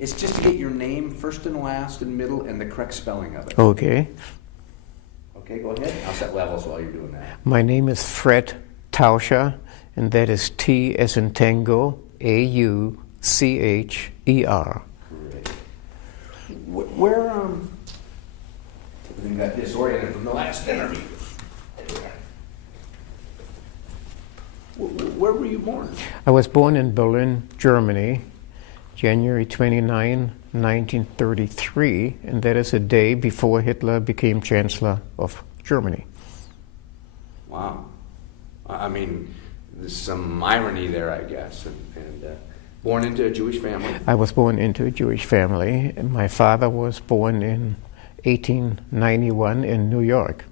It's just to get your name, first and last and middle, and the correct spelling of it. Okay. Okay, go ahead. I'll set levels while you're doing that. My name is Fred Taucher, and that is T as in Tango, A-U-C-H-E-R. Great. Where, we got disoriented from the last interview. Where were you born? I was born in Berlin, Germany, January 29, 1933, and that is a day before Hitler became Chancellor of Germany. Wow. I mean, there's some irony there, I guess. And born into a Jewish family? I was born into a Jewish family. And my father was born in 1891 in New York.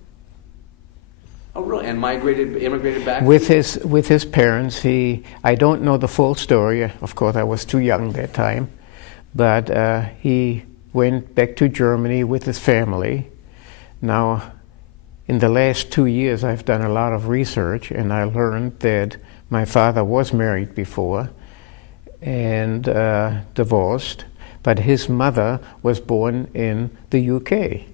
Oh, really? And immigrated back? With his parents. I don't know the full story. Of course, I was too young that time. But he went back to Germany with his family. Now, in the last 2 years, I've done a lot of research, and I learned that my father was married before and divorced, but his mother was born in the UK.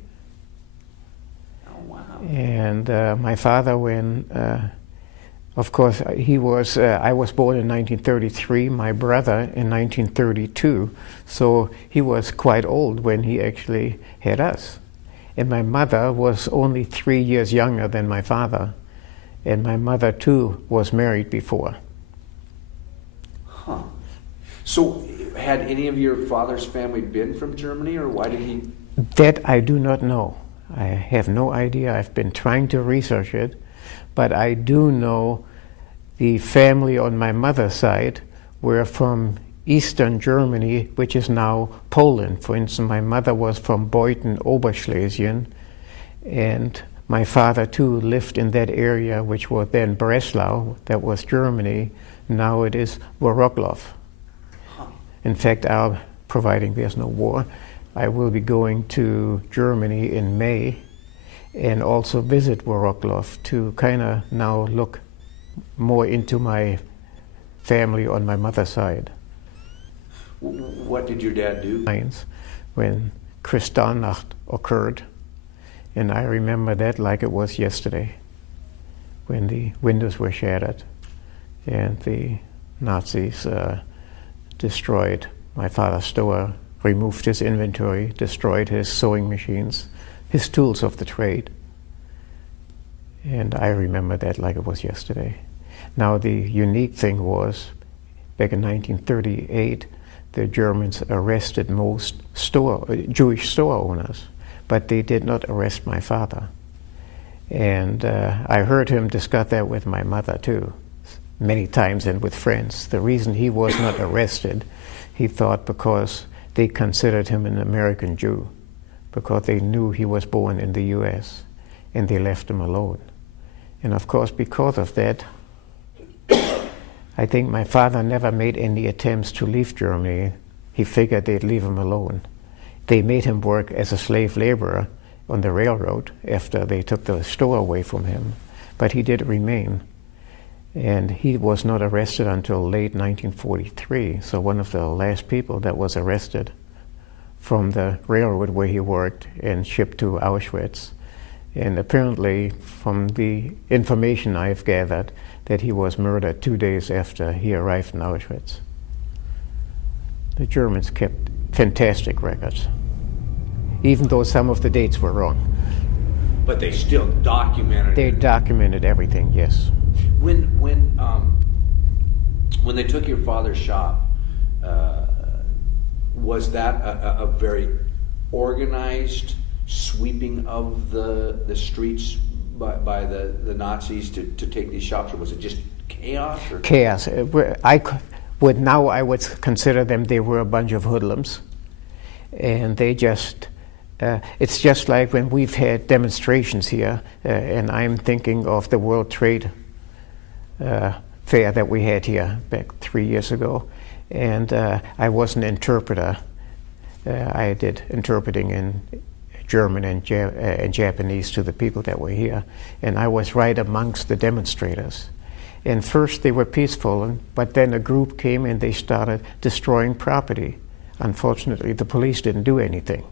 And my father, of course, I was born in 1933, my brother in 1932, so he was quite old when he actually had us. And my mother was only 3 years younger than my father, and my mother too was married before. Huh. So had any of your father's family been from Germany, or why did he? That I do not know. I have no idea. I've been trying to research it, but I do know the family on my mother's side were from Eastern Germany, which is now Poland. For instance, my mother was from Beuthen, Oberschlesien, and my father too lived in that area, which was then Breslau, that was Germany. Now it is Wrocław. In fact, providing there's no war, I will be going to Germany in May and also visit Wrocław to kind of now look more into my family on my mother's side. What did your dad do? When Kristallnacht occurred, and I remember that like it was yesterday, when the windows were shattered and the Nazis destroyed my father's store, removed his inventory, destroyed his sewing machines, his tools of the trade. And I remember that like it was yesterday. Now the unique thing was, back in 1938, the Germans arrested most Jewish store owners, but they did not arrest my father. And I heard him discuss that with my mother too, many times, and with friends. The reason he was not arrested, he thought because they considered him an American Jew, because they knew he was born in the US, and they left him alone. And of course, because of that, I think my father never made any attempts to leave Germany. He figured they'd leave him alone. They made him work as a slave laborer on the railroad after they took the store away from him, but he did remain. And he was not arrested until late 1943, so one of the last people that was arrested from the railroad where he worked and shipped to Auschwitz. And apparently, from the information I've gathered, that he was murdered 2 days after he arrived in Auschwitz. The Germans kept fantastic records, even though some of the dates were wrong. But they still documented They it. documented everything, yes. When they took your father's shop, was that a very organized sweeping of the streets by the Nazis to take these shops, or was it just chaos? Or? Chaos. I would consider them, they were a bunch of hoodlums. And they just, it's just like when we've had demonstrations here, and I'm thinking of the World Trade Fair that we had here back 3 years ago. And I was an interpreter. I did interpreting in German and Japanese to the people that were here. And I was right amongst the demonstrators. And first they were peaceful, but then a group came and they started destroying property. unfortunately, the police didn't do anything.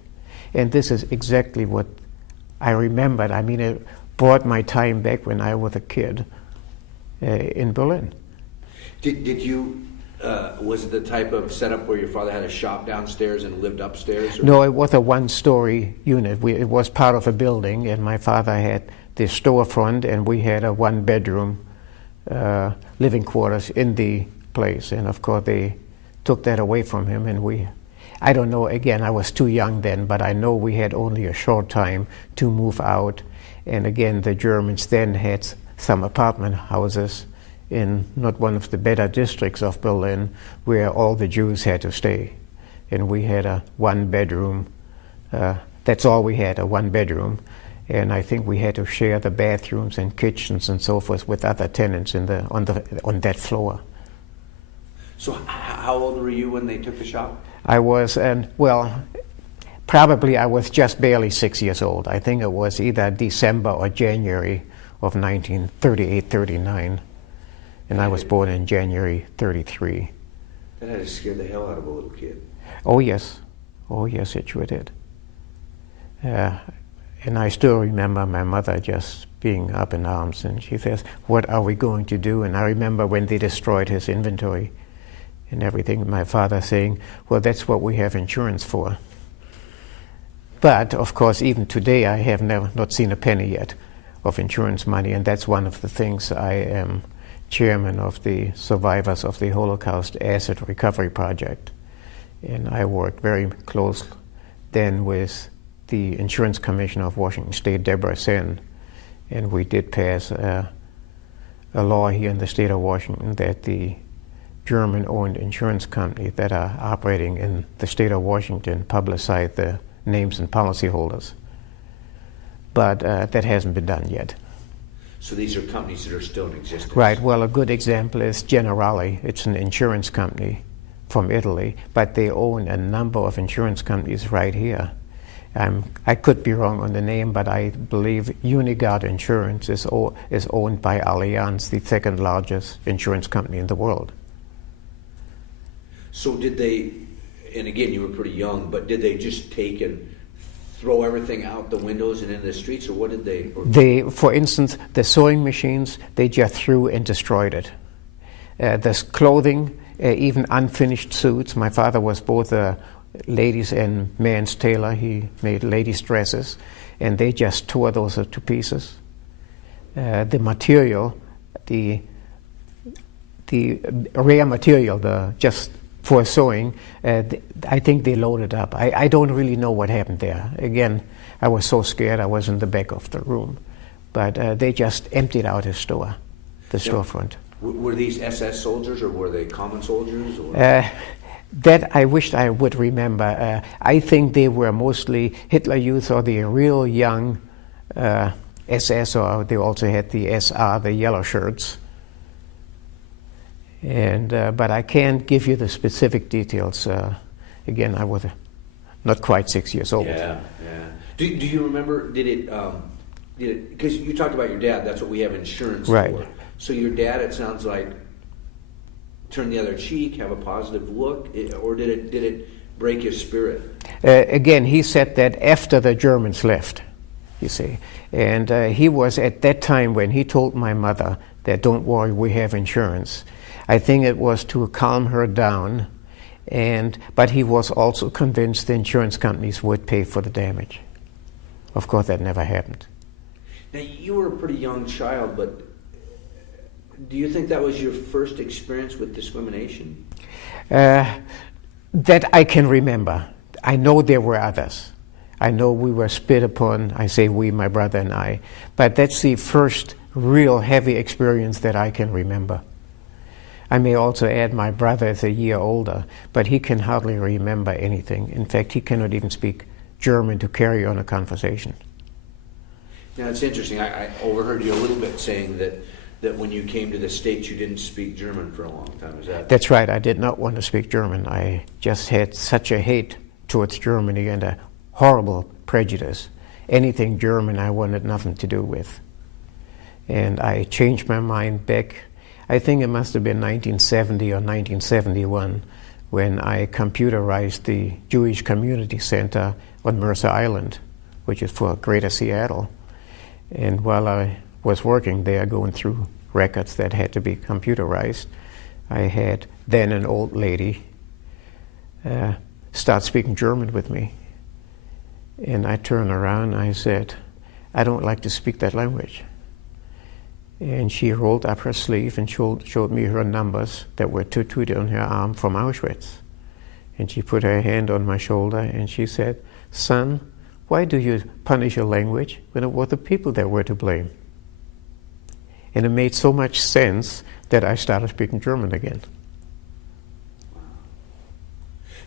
And this is exactly what I remembered. I mean, it brought my time back when I was a kid in Berlin. Did you, was it the type of setup where your father had a shop downstairs and lived upstairs? Or? No, it was a one-story unit. It was part of a building, and my father had the storefront, and we had a one-bedroom living quarters in the place. And of course, they took that away from him, and I don't know, again, I was too young then, but I know we had only a short time to move out. And again, the Germans then had some apartment houses in not one of the better districts of Berlin where all the Jews had to stay. And we had a one-bedroom, that's all we had, a one-bedroom. And I think we had to share the bathrooms and kitchens and so forth with other tenants on that floor. So how old were you when they took the shop? I was, probably I was just barely 6 years old. I think it was either December or January of 1938, 39. And I was born in January 33. That had to scare the hell out of a little kid. Oh yes, it sure did. And I still remember my mother just being up in arms, and she says, "What are we going to do?" And I remember when they destroyed his inventory and everything, my father saying, "Well, that's what we have insurance for." But of course, even today, I have not seen a penny yet of insurance money, and that's one of the things. I am chairman of the Survivors of the Holocaust Asset Recovery Project, and I worked very close then with the Insurance Commissioner of Washington State, Deborah Sen, and we did pass a law here in the state of Washington that the German-owned insurance companies that are operating in the state of Washington publicize the names and policyholders. But that hasn't been done yet. So these are companies that are still in existence? Right. Well, a good example is Generali. It's an insurance company from Italy, but they own a number of insurance companies right here. I could be wrong on the name, but I believe Unigard Insurance is owned by Allianz, the second largest insurance company in the world. So did they, and again, you were pretty young, but did they just take and throw everything out the windows and into the streets, or what did they? They, for instance, the sewing machines, they just threw and destroyed it. This clothing, even unfinished suits. My father was both a ladies and man's tailor. He made ladies' dresses, and they just tore those to pieces. The material, the rare material, just for sewing, I think they loaded up. I don't really know what happened there. Again, I was so scared I was in the back of the room. But they just emptied out his store, the storefront. Were these SS soldiers or were they common soldiers? Or? That I wished I would remember. I think they were mostly Hitler Youth or the real young SS, or they also had the SR, the yellow shirts. And but I can't give you the specific details. Again, I was not quite 6 years old. Yeah. Do you remember? Did it? Because you talked about your dad. That's what we have insurance for. So your dad, it sounds like, turn the other cheek, have a positive look, or did it break his spirit? Again, he said that after the Germans left, you see, and he was at that time when he told my mother that, "Don't worry, we have insurance." I think it was to calm her down, but he was also convinced the insurance companies would pay for the damage. Of course, that never happened. Now, you were a pretty young child, but do you think that was your first experience with discrimination? That I can remember. I know there were others. I know we were spit upon. I say we, my brother and I. But that's the first real heavy experience that I can remember. I may also add my brother is a year older, but he can hardly remember anything. In fact, he cannot even speak German to carry on a conversation. Now, it's interesting. I overheard you a little bit saying that when you came to the States, you didn't speak German for a long time. Is that? That's right. I did not want to speak German. I just had such a hate towards Germany and a horrible prejudice. Anything German I wanted nothing to do with. And I changed my mind back, I think it must have been 1970 or 1971, when I computerized the Jewish Community Center on Mercer Island, which is for Greater Seattle. And while I was working there, going through records that had to be computerized, I had then an old lady start speaking German with me. And I turned around and I said, I don't like to speak that language. And she rolled up her sleeve and showed me her numbers that were tattooed on her arm from Auschwitz. And she put her hand on my shoulder and she said, son, why do you punish your language when it was the people that were to blame? And it made so much sense that I started speaking German again.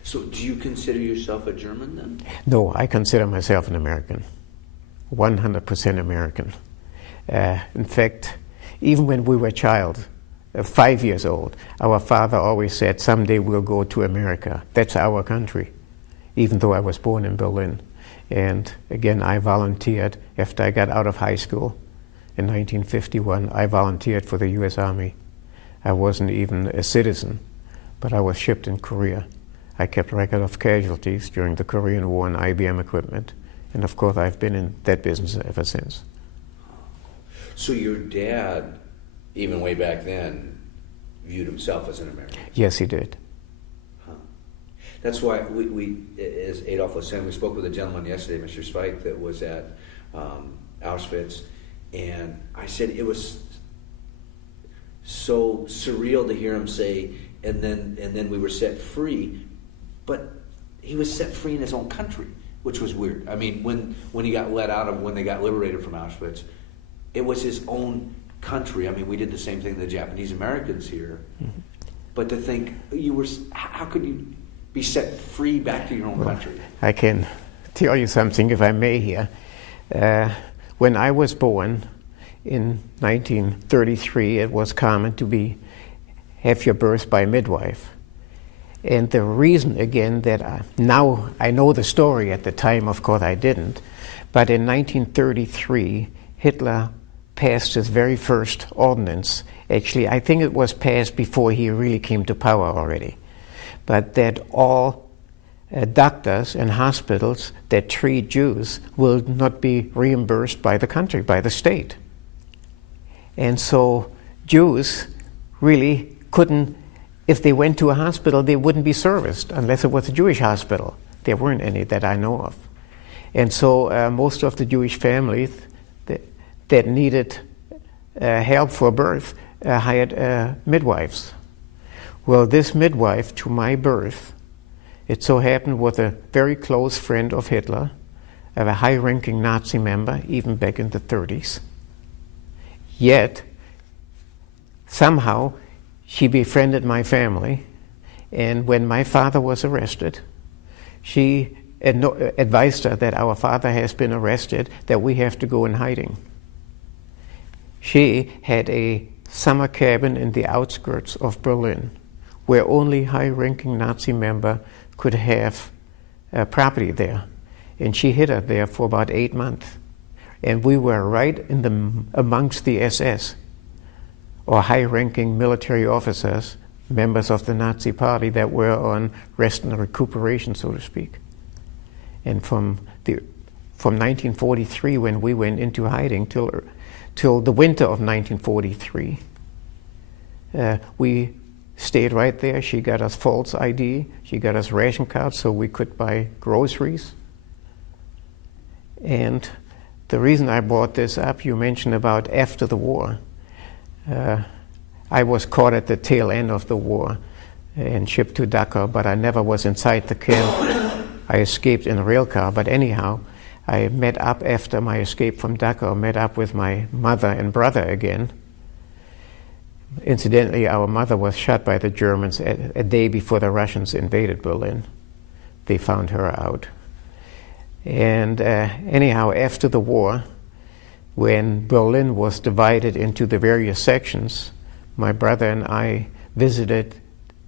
So do you consider yourself a German then? No, I consider myself an American, 100% American. In fact, even when we were a child, 5 years old, our father always said, someday we'll go to America. That's our country, even though I was born in Berlin. And again, I volunteered after I got out of high school. In 1951, I volunteered for the U.S. Army. I wasn't even a citizen, but I was shipped in Korea. I kept record of casualties during the Korean War and IBM equipment. And of course, I've been in that business ever since. So your dad, even way back then, viewed himself as an American? Yes, he did. Huh. That's why we, as Adolf was saying, we spoke with a gentleman yesterday, Mr. Zweig, that was at Auschwitz. And I said it was so surreal to hear him say, and then we were set free. But he was set free in his own country, which was weird. I mean, when he got let out of, when they got liberated from Auschwitz, it was his own country. I mean, we did the same thing to the Japanese Americans here. Mm-hmm. But to think, how could you be set free back to your own country? I can tell you something, if I may here. When I was born in 1933, it was common to have your birth by midwife. And the reason, again, that now I know the story, at the time, of course, I didn't, but in 1933, Hitler passed his very first ordinance. Actually, I think it was passed before he really came to power already, but that all doctors and hospitals that treat Jews will not be reimbursed by the country, by the state. And so Jews really couldn't, if they went to a hospital, they wouldn't be serviced unless it was a Jewish hospital. There weren't any that I know of. And so most of the Jewish families that needed help for birth hired midwives. Well, this midwife to my birth, it so happened, was a very close friend of Hitler, of a high-ranking Nazi member, even back in the 30s. Yet, somehow, she befriended my family, and when my father was arrested, she advised her that our father has been arrested, that we have to go in hiding. She had a summer cabin in the outskirts of Berlin, where only high-ranking Nazi member could have property there. And she hid her there for about 8 months. And we were right amongst the SS, or high-ranking military officers, members of the Nazi Party that were on rest and recuperation, so to speak. And from 1943, when we went into hiding, till the winter of 1943, we stayed right there. She got us false ID. She got us ration cards so we could buy groceries. And the reason I brought this up, you mentioned about after the war. I was caught at the tail end of the war and shipped to Dachau, but I never was inside the camp. I escaped in a rail car, but anyhow, I met up after my escape from Dachau, met up with my mother and brother again. Incidentally, our mother was shot by the Germans a day before the Russians invaded Berlin. They found her out. And anyhow, after the war, when Berlin was divided into the various sections, my brother and I visited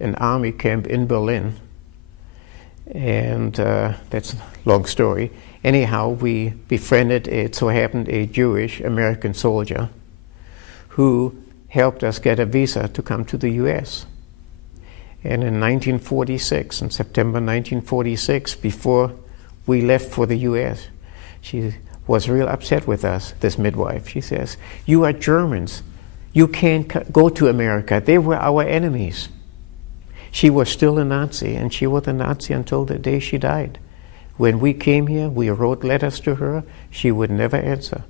an army camp in Berlin. And that's a long story. Anyhow, we befriended, it so happened, a Jewish American soldier who helped us get a visa to come to the US. And in 1946, in September 1946, before we left for the U.S., she was real upset with us, this midwife. She says, "You are Germans. You can't go to America. They were our enemies." She was still a Nazi, and she was a Nazi until the day she died. When we came here, we wrote letters to her. She would never answer.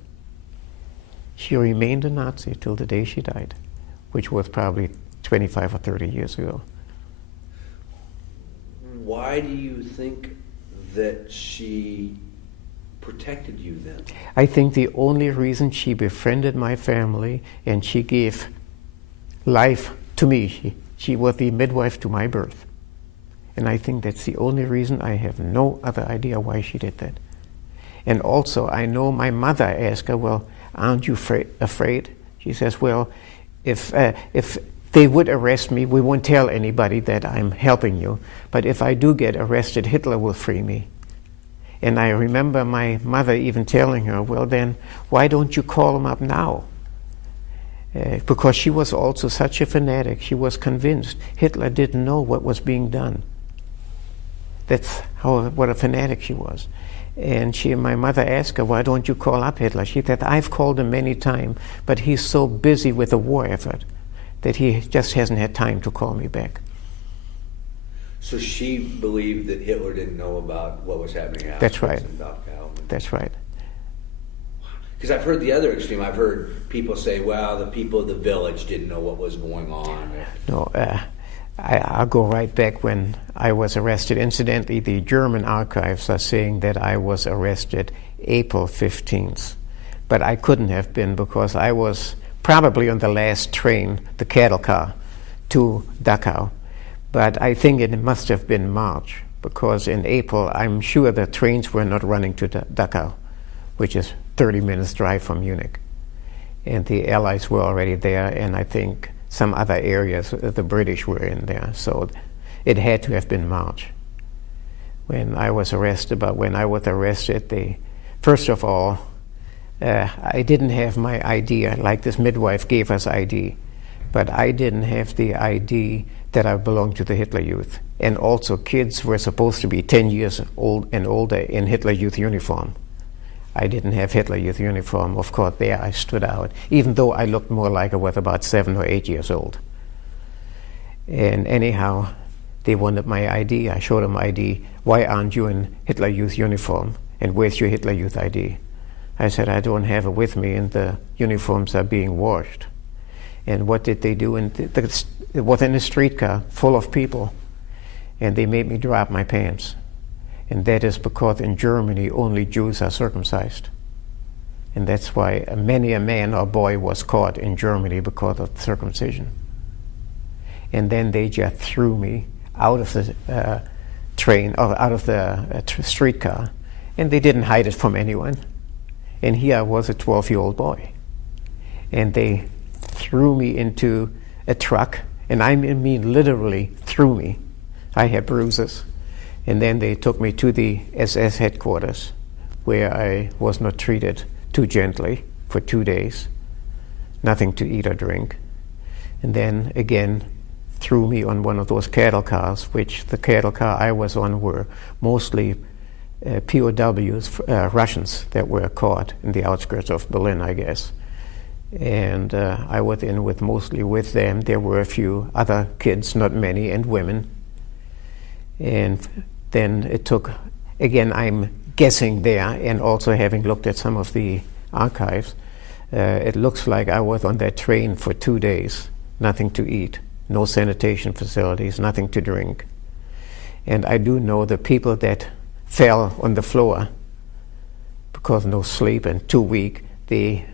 She remained a Nazi till the day she died, which was probably 25 or 30 years ago. Why do you think that she protected you then? I think the only reason she befriended my family and she gave life to me, she was the midwife to my birth. And I think that's the only reason. I have no other idea why she did that. And also, I know my mother asked her, "Well, aren't you afraid?" She says, "Well, if they would arrest me, we won't tell anybody that I'm helping you. But if I do get arrested, Hitler will free me." And I remember my mother even telling her, "Well, then, why don't you call him up now?" Because she was also such a fanatic. She was convinced Hitler didn't know what was being done. That's what a fanatic she was. And my mother asked her, "Why don't you call up Hitler?" She said, "I've called him many times, but he's so busy with the war effort that he just hasn't had time to call me back." So she believed that Hitler didn't know about what was happening at That's right. in Dachau. That's right. Because I've heard the other extreme. I've heard people say, "Well, the people of the village didn't know what was going on." No, I'll go right back when I was arrested. Incidentally, the German archives are saying that I was arrested April 15th. But I couldn't have been, because I was probably on the last train, the cattle car, to Dachau. But I think it must have been March, because in April, I'm sure the trains were not running to Dachau, which is 30 minutes drive from Munich. And the Allies were already there, and I think some other areas, the British were in there. So it had to have been March when I was arrested. But when I was arrested, first of all, I didn't have my ID. Like this midwife gave us ID, but I didn't have the ID that I belonged to the Hitler Youth. And also, kids were supposed to be 10 years old and older in Hitler Youth uniform. I didn't have Hitler Youth uniform. Of course, there I stood out, even though I looked more like I was about 7 or 8 years old. And anyhow, they wanted my ID. I showed them ID. "Why aren't you in Hitler Youth uniform? And where's your Hitler Youth ID?" I said, "I don't have it with me, and the uniforms are being washed." And what did they do? It was in a streetcar full of people, and they made me drop my pants. And that is because in Germany only Jews are circumcised. And that's why many a man or boy was caught in Germany because of circumcision. And then they just threw me out of the train, or out of the streetcar, and they didn't hide it from anyone. And here I was, a 12-year-old boy. And they threw me into a truck, and I mean literally threw me. I had bruises. And then they took me to the SS headquarters, where I was not treated too gently for 2 days, nothing to eat or drink. And then again threw me on one of those cattle cars, which the cattle car I was on were mostly POWs, Russians that were caught in the outskirts of Berlin, I guess. And I was in mostly with them. There were a few other kids, not many, and women. And then it took, again, I'm guessing there, and also having looked at some of the archives, it looks like I was on that train for 2 days, nothing to eat, no sanitation facilities, nothing to drink. And I do know the people that fell on the floor because no sleep and too weak, they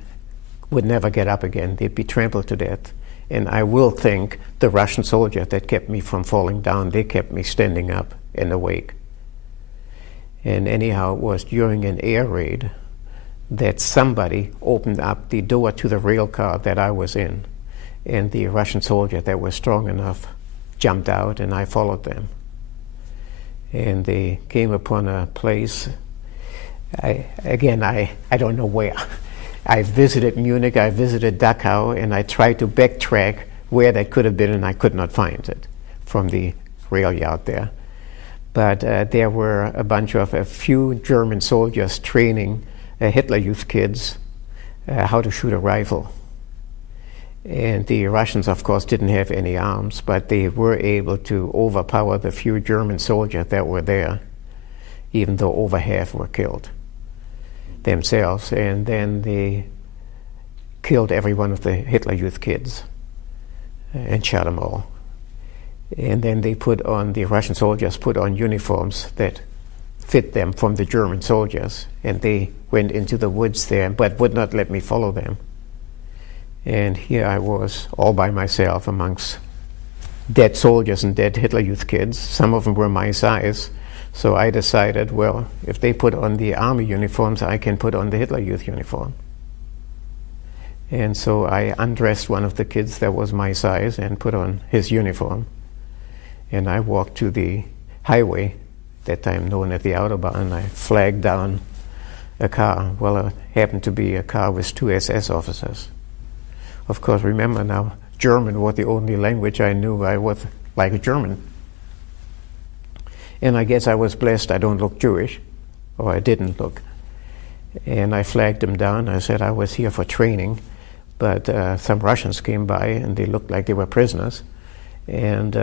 would never get up again. They'd be trampled to death. And I will think the Russian soldier that kept me from falling down, they kept me standing up and awake. And anyhow, it was during an air raid that somebody opened up the door to the rail car that I was in. And the Russian soldier that was strong enough jumped out, and I followed them. And they came upon a place, I don't know where. I visited Munich, I visited Dachau, and I tried to backtrack where that could have been, and I could not find it. from the rail yard there. But there were a few German soldiers training Hitler Youth kids how to shoot a rifle. And the Russians, of course, didn't have any arms, but they were able to overpower the few German soldiers that were there, even though over half were killed themselves. And then they killed every one of the Hitler Youth kids and shot them all. And then the Russian soldiers put on uniforms that fit them from the German soldiers, and they went into the woods there, but would not let me follow them. And here I was all by myself amongst dead soldiers and dead Hitler Youth kids. Some of them were my size. So I decided, well, if they put on the army uniforms, I can put on the Hitler Youth uniform. And so I undressed one of the kids that was my size and put on his uniform. And I walked to the highway, that time known as the Autobahn, and I flagged down a car. Well, it happened to be a car with 2 SS officers. Of course, remember now, German was the only language I knew. I was like a German. And I guess I was blessed I don't look Jewish, or I didn't look. And I flagged them down. I said I was here for training, but some Russians came by and they looked like they were prisoners. And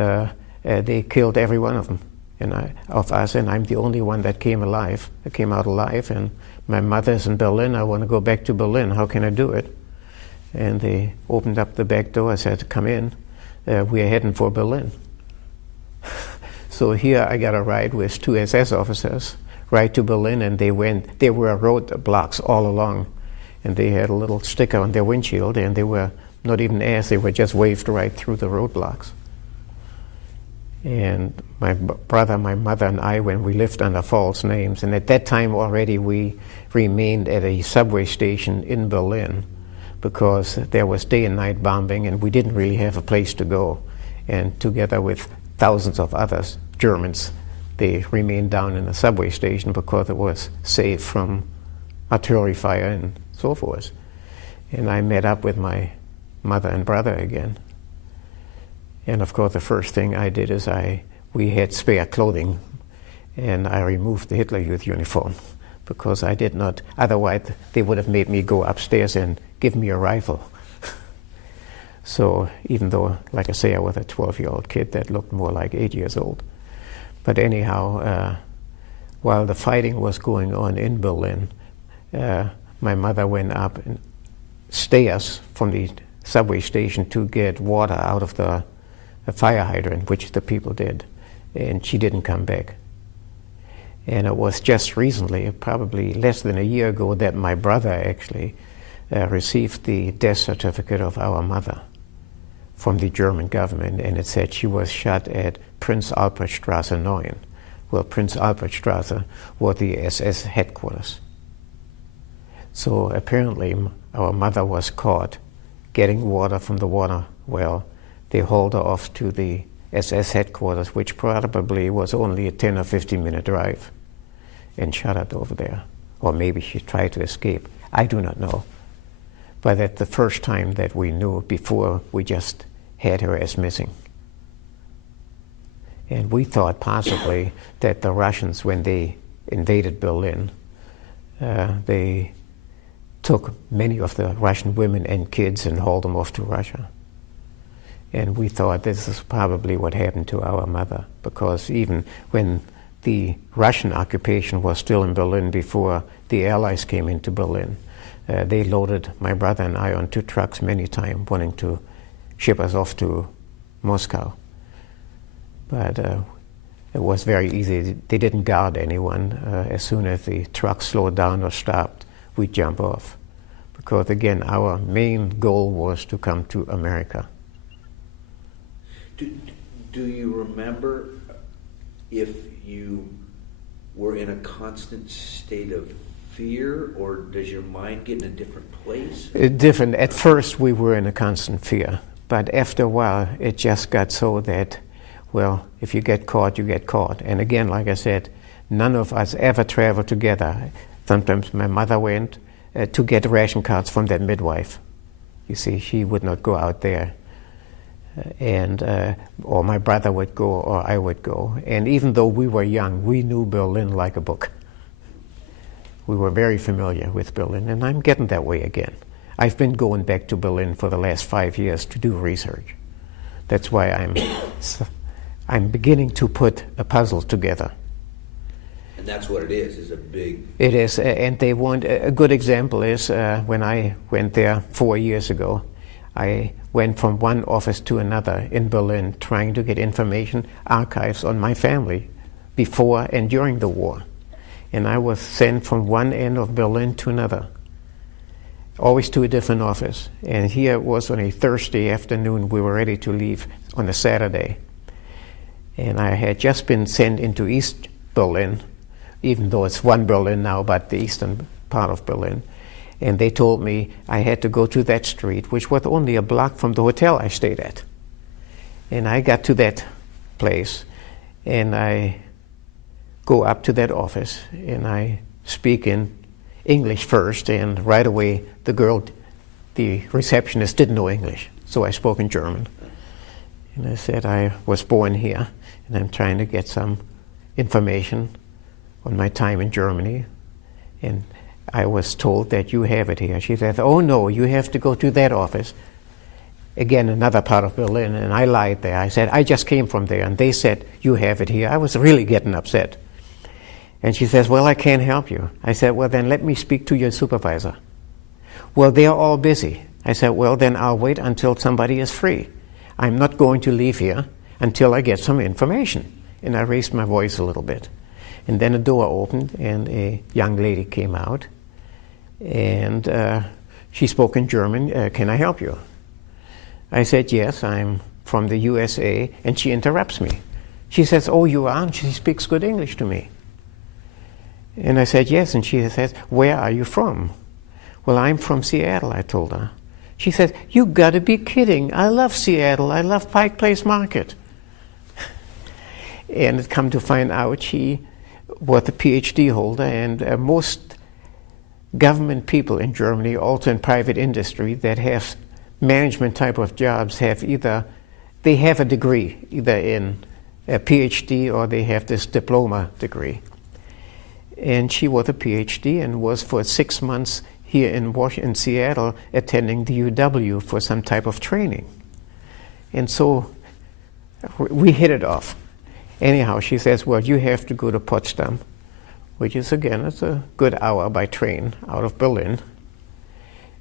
they killed every one of them, of us, and I'm the only one that came out alive. And my mother's in Berlin. I want to go back to Berlin. How can I do it? And they opened up the back door. I said, come in. We are heading for Berlin. So here I got a ride with 2 SS officers right to Berlin, and there were roadblocks all along. And they had a little sticker on their windshield, and they were not even asked. They were just waved right through the roadblocks. And my brother, my mother, and I, when we lived under false names, and at that time already we remained at a subway station in Berlin, because there was day and night bombing and we didn't really have a place to go. And together with thousands of others, Germans, they remained down in the subway station because it was safe from artillery fire and so forth. And I met up with my mother and brother again. And of course the first thing I did is we had spare clothing, and I removed the Hitler Youth uniform, because I did not, otherwise they would have made me go upstairs and give me a rifle. So even though, like I say, I was a 12-year-old kid that looked more like 8 years old. But anyhow, while the fighting was going on in Berlin, my mother went up stairs from the subway station to get water out of the fire hydrant, which the people did, and she didn't come back. And it was just recently, probably less than a year ago, that my brother actually received the death certificate of our mother from the German government, and it said she was shot at Prince Albertstraße 9. Well, Prince Albertstraße was the SS headquarters. So apparently our mother was caught getting water from the water well. They hauled her off to the SS headquarters, which probably was only a 10 or 15-minute drive, and shot her over there. Or maybe she tried to escape. I do not know. But that's the first time that we knew. Before, we just had her as missing. And we thought possibly that the Russians, when they invaded Berlin, they took many of the Russian women and kids and hauled them off to Russia. And we thought this is probably what happened to our mother, because even when the Russian occupation was still in Berlin, before the Allies came into Berlin, they loaded my brother and I on 2 trucks many times, wanting to ship us off to Moscow. But it was very easy. They didn't guard anyone. As soon as the truck slowed down or stopped, we'd jump off. Because again, our main goal was to come to America. Do you remember if you were in a constant state of fear, or does your mind get in a different place? Different. At first we were in a constant fear, but after a while it just got so that, well, if you get caught, you get caught. And again, like I said, none of us ever traveled together. Sometimes my mother went to get ration cards from that midwife. You see, she would not go out there. or my brother would go, or I would go. And even though we were young, we knew Berlin like a book. We were very familiar with Berlin, and I'm getting that way again. I've been going back to Berlin for the last 5 years to do research. That's why I'm beginning to put a puzzle together. And that's what it is a big... It is, and they want, a good example is when I went there 4 years ago, I went from one office to another in Berlin trying to get information, archives on my family before and during the war. And I was sent from one end of Berlin to another, always to a different office. And here it was on a Thursday afternoon, we were ready to leave on a Saturday. And I had just been sent into East Berlin, even though it's one Berlin now, but the eastern part of Berlin. And they told me I had to go to that street, which was only a block from the hotel I stayed at. And I got to that place, and I go up to that office, and I speak in English first, and right away the receptionist didn't know English, so I spoke in German. And I said I was born here, and I'm trying to get some information on my time in Germany. And I was told that you have it here. She said, oh no, you have to go to that office. Again, another part of Berlin, and I lied there. I said, I just came from there, and they said, you have it here. I was really getting upset. And she says, well, I can't help you. I said, well, then let me speak to your supervisor. Well, they're all busy. I said, well, then I'll wait until somebody is free. I'm not going to leave here until I get some information. And I raised my voice a little bit. And then a door opened, and a young lady came out. And she spoke in German. Can I help you? I said, yes, I'm from the USA. And she interrupts me. She says, oh, you are? And she speaks good English to me. And I said, yes. And she says, where are you from? Well, I'm from Seattle, I told her. She said, you gotta be kidding. I love Seattle. I love Pike Place Market. And it come to find out she was a PhD holder, and most government people in Germany, also in private industry, that have management type of jobs they have a degree, either in a PhD or they have this diploma degree. And she was a PhD and was for 6 months here in Seattle attending the UW for some type of training. And so we hit it off. Anyhow, she says, well, you have to go to Potsdam, which is, again, it's a good hour by train out of Berlin.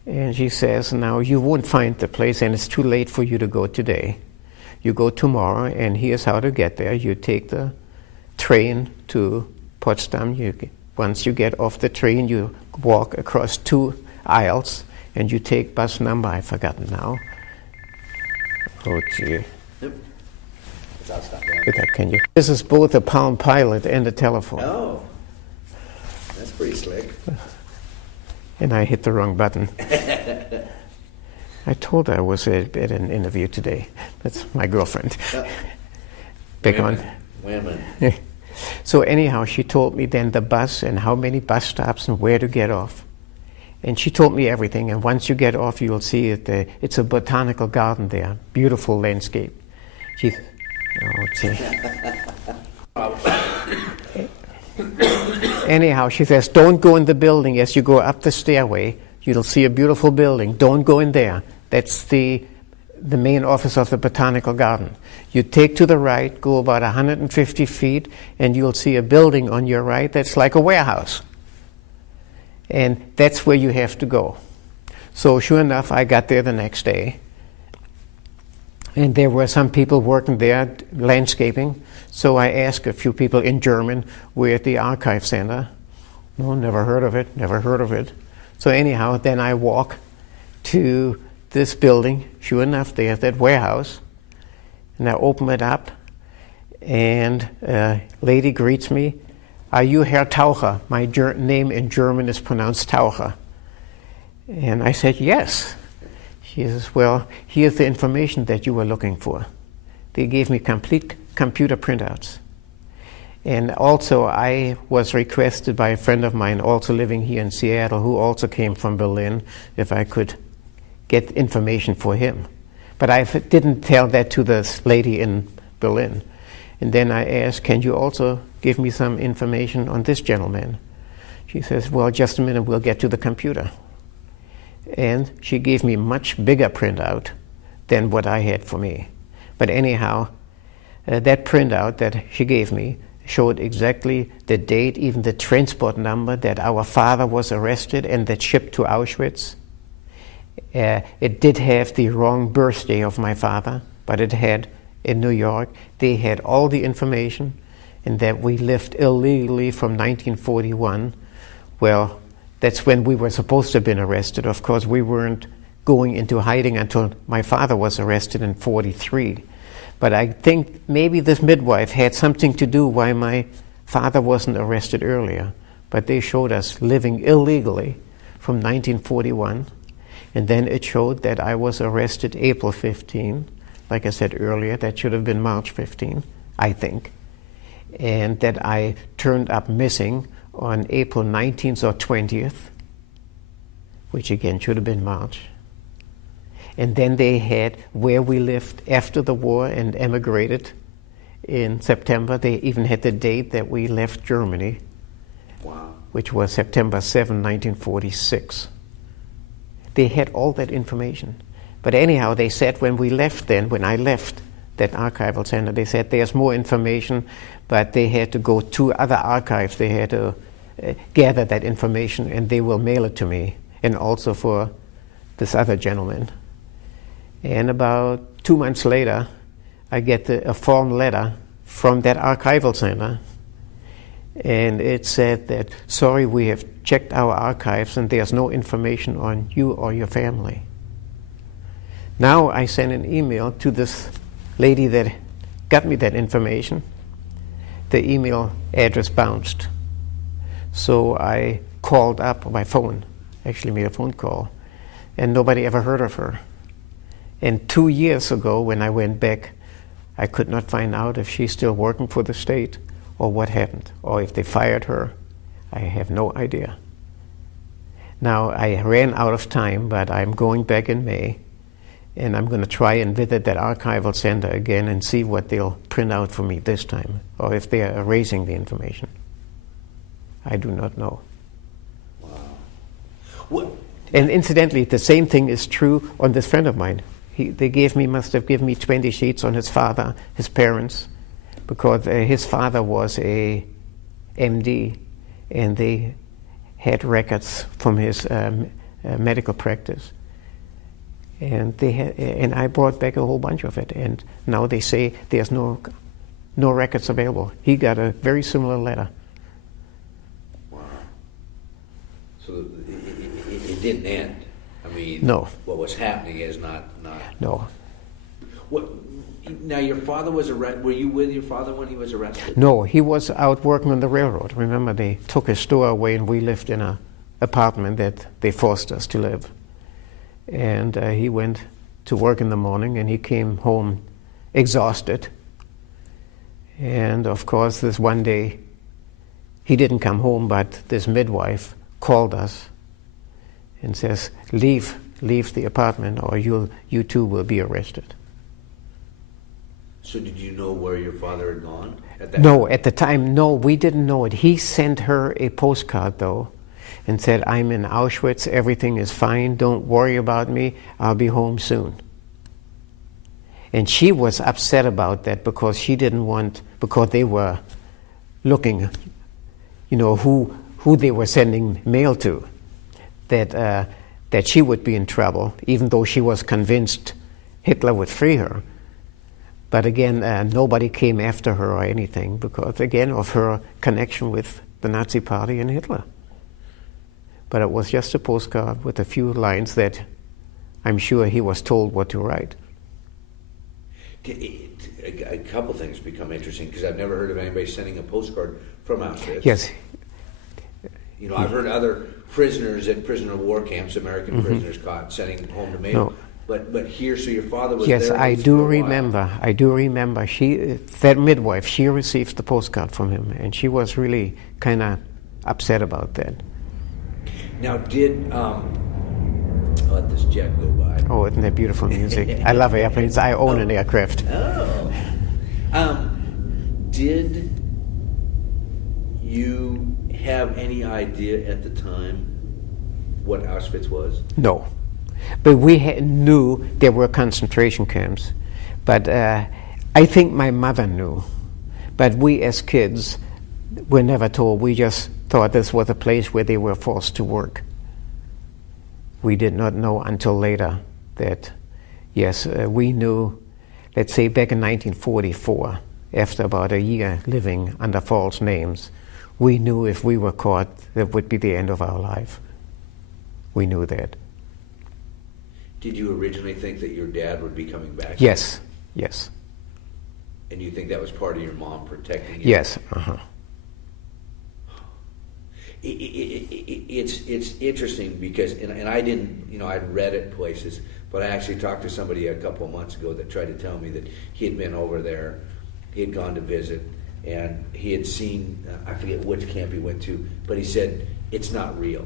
And she says, now you won't find the place, and it's too late for you to go today. You go tomorrow, and here's how to get there. You take the train to Potsdam. Once you get off the train, you walk across 2 aisles, and you take bus number, I've forgotten now. Oh, gee. Yep. I'll stop With that, can you? This is both a Palm Pilot and a telephone. Oh, that's pretty slick. And I hit the wrong button. I told her I was at an interview today. That's my girlfriend. Back on. Women. So anyhow, she told me then the bus and how many bus stops and where to get off. And she told me everything. And once you get off, you'll see it's a botanical garden there. Beautiful landscape. She, anyhow, she says, don't go in the building. As you go up the stairway, you'll see a beautiful building. Don't go in there. That's the main office of the botanical garden. You take to the right, go about 150 feet, and you'll see a building on your right that's like a warehouse. And that's where you have to go. So sure enough, I got there the next day. And there were some people working there, landscaping. So I asked a few people in German, we're at the archive center. No, never heard of it, never heard of it. So anyhow, then I walk to this building. Sure enough, there's that warehouse. And I open it up, and a lady greets me. Are you Herr Taucher? My name in German is pronounced Taucher. And I said, yes. She says, well, here's the information that you were looking for. They gave me complete computer printouts. And also, I was requested by a friend of mine also living here in Seattle, who also came from Berlin, if I could get information for him. But I didn't tell that to this lady in Berlin. And then I asked, can you also give me some information on this gentleman? She says, well, just a minute, we'll get to the computer. And she gave me much bigger printout than what I had for me. But anyhow, that printout that she gave me showed exactly the date, even the transport number that our father was arrested and that shipped to Auschwitz. It did have the wrong birthday of my father, but it had in New York. They had all the information, and that we lived illegally from 1941. Well, that's when we were supposed to have been arrested. Of course, we weren't going into hiding until my father was arrested in 43. But I think maybe this midwife had something to do why my father wasn't arrested earlier. But they showed us living illegally from 1941. And then it showed that I was arrested April 15. Like I said earlier, that should have been March 15, I think. And that I turned up missing on April 19th or 20th, which again should have been March. And then they had where we lived after the war and emigrated in September. They even had the date that we left Germany, wow, which was September 7, 1946. They had all that information. But anyhow, they said when I left that archival center, they said there's more information, but they had to go to other archives. They had to gather that information, and they will mail it to me, and also for this other gentleman. And about 2 months later, I get a form letter from that archival center, and it said that, sorry, we have checked our archives and there's no information on you or your family. Now I sent an email to this lady that got me that information. The email address bounced. So I called up my phone, actually made a phone call, and nobody ever heard of her. And 2 years ago, when I went back, I could not find out if she's still working for the state or what happened, or if they fired her. I have no idea. Now, I ran out of time, but I'm going back in May, and I'm going to try and visit that archival center again and see what they'll print out for me this time, or if they are erasing the information. I do not know. Wow. What? And incidentally, the same thing is true on this friend of mine. Must have given me 20 sheets on his father, his parents, because his father was a MD, and they had records from his medical practice. And I brought back a whole bunch of it, and now they say there's no records available. He got a very similar letter. Wow. So it didn't end. I mean, no. What was happening is not. No. What? Now, your father was arrested. Were you with your father when he was arrested? No, he was out working on the railroad. Remember, they took his store away, and we lived in an apartment that they forced us to live. And he went to work in the morning, and he came home exhausted. And of course, this one day, he didn't come home, but this midwife called us and says, leave the apartment, or you too will be arrested. So did you know where your father had gone at that No, time? at the time, no, we didn't know it. He sent her a postcard, though, and said, I'm in Auschwitz, everything is fine, don't worry about me, I'll be home soon. And she was upset about that because she didn't want, because they were looking, who they were sending mail to, that she would be in trouble, even though she was convinced Hitler would free her. But again, nobody came after her or anything because, again, of her connection with the Nazi Party and Hitler. But it was just a postcard with a few lines that I'm sure he was told what to write. A couple things become interesting because I've never heard of anybody sending a postcard from Auschwitz. Yes. I've heard other prisoners at prisoner of war camps, American prisoners caught, sending home to mail. No. But here, so your father was yes, there. I do remember. That midwife, she received the postcard from him, and she was really kind of upset about that. Now, I'll let this jet go by. Oh, isn't that beautiful music? I love airplanes. I own an aircraft. Oh. Did you have any idea at the time what Auschwitz was? No. But we knew there were concentration camps. But I think my mother knew. But we as kids were never told. We just thought this was a place where they were forced to work. We did not know until later that, yes, we knew, let's say back in 1944, after about a year living under false names, we knew if we were caught, that would be the end of our life. We knew that. Did you originally think that your dad would be coming back? Yes, yes. And you think that was part of your mom protecting you? Yes, uh-huh. It's interesting because, and I didn't, I'd read it places, but I actually talked to somebody a couple of months ago that tried to tell me that he had been over there, he had gone to visit, and he had seen, I forget which camp he went to, but he said, it's not real.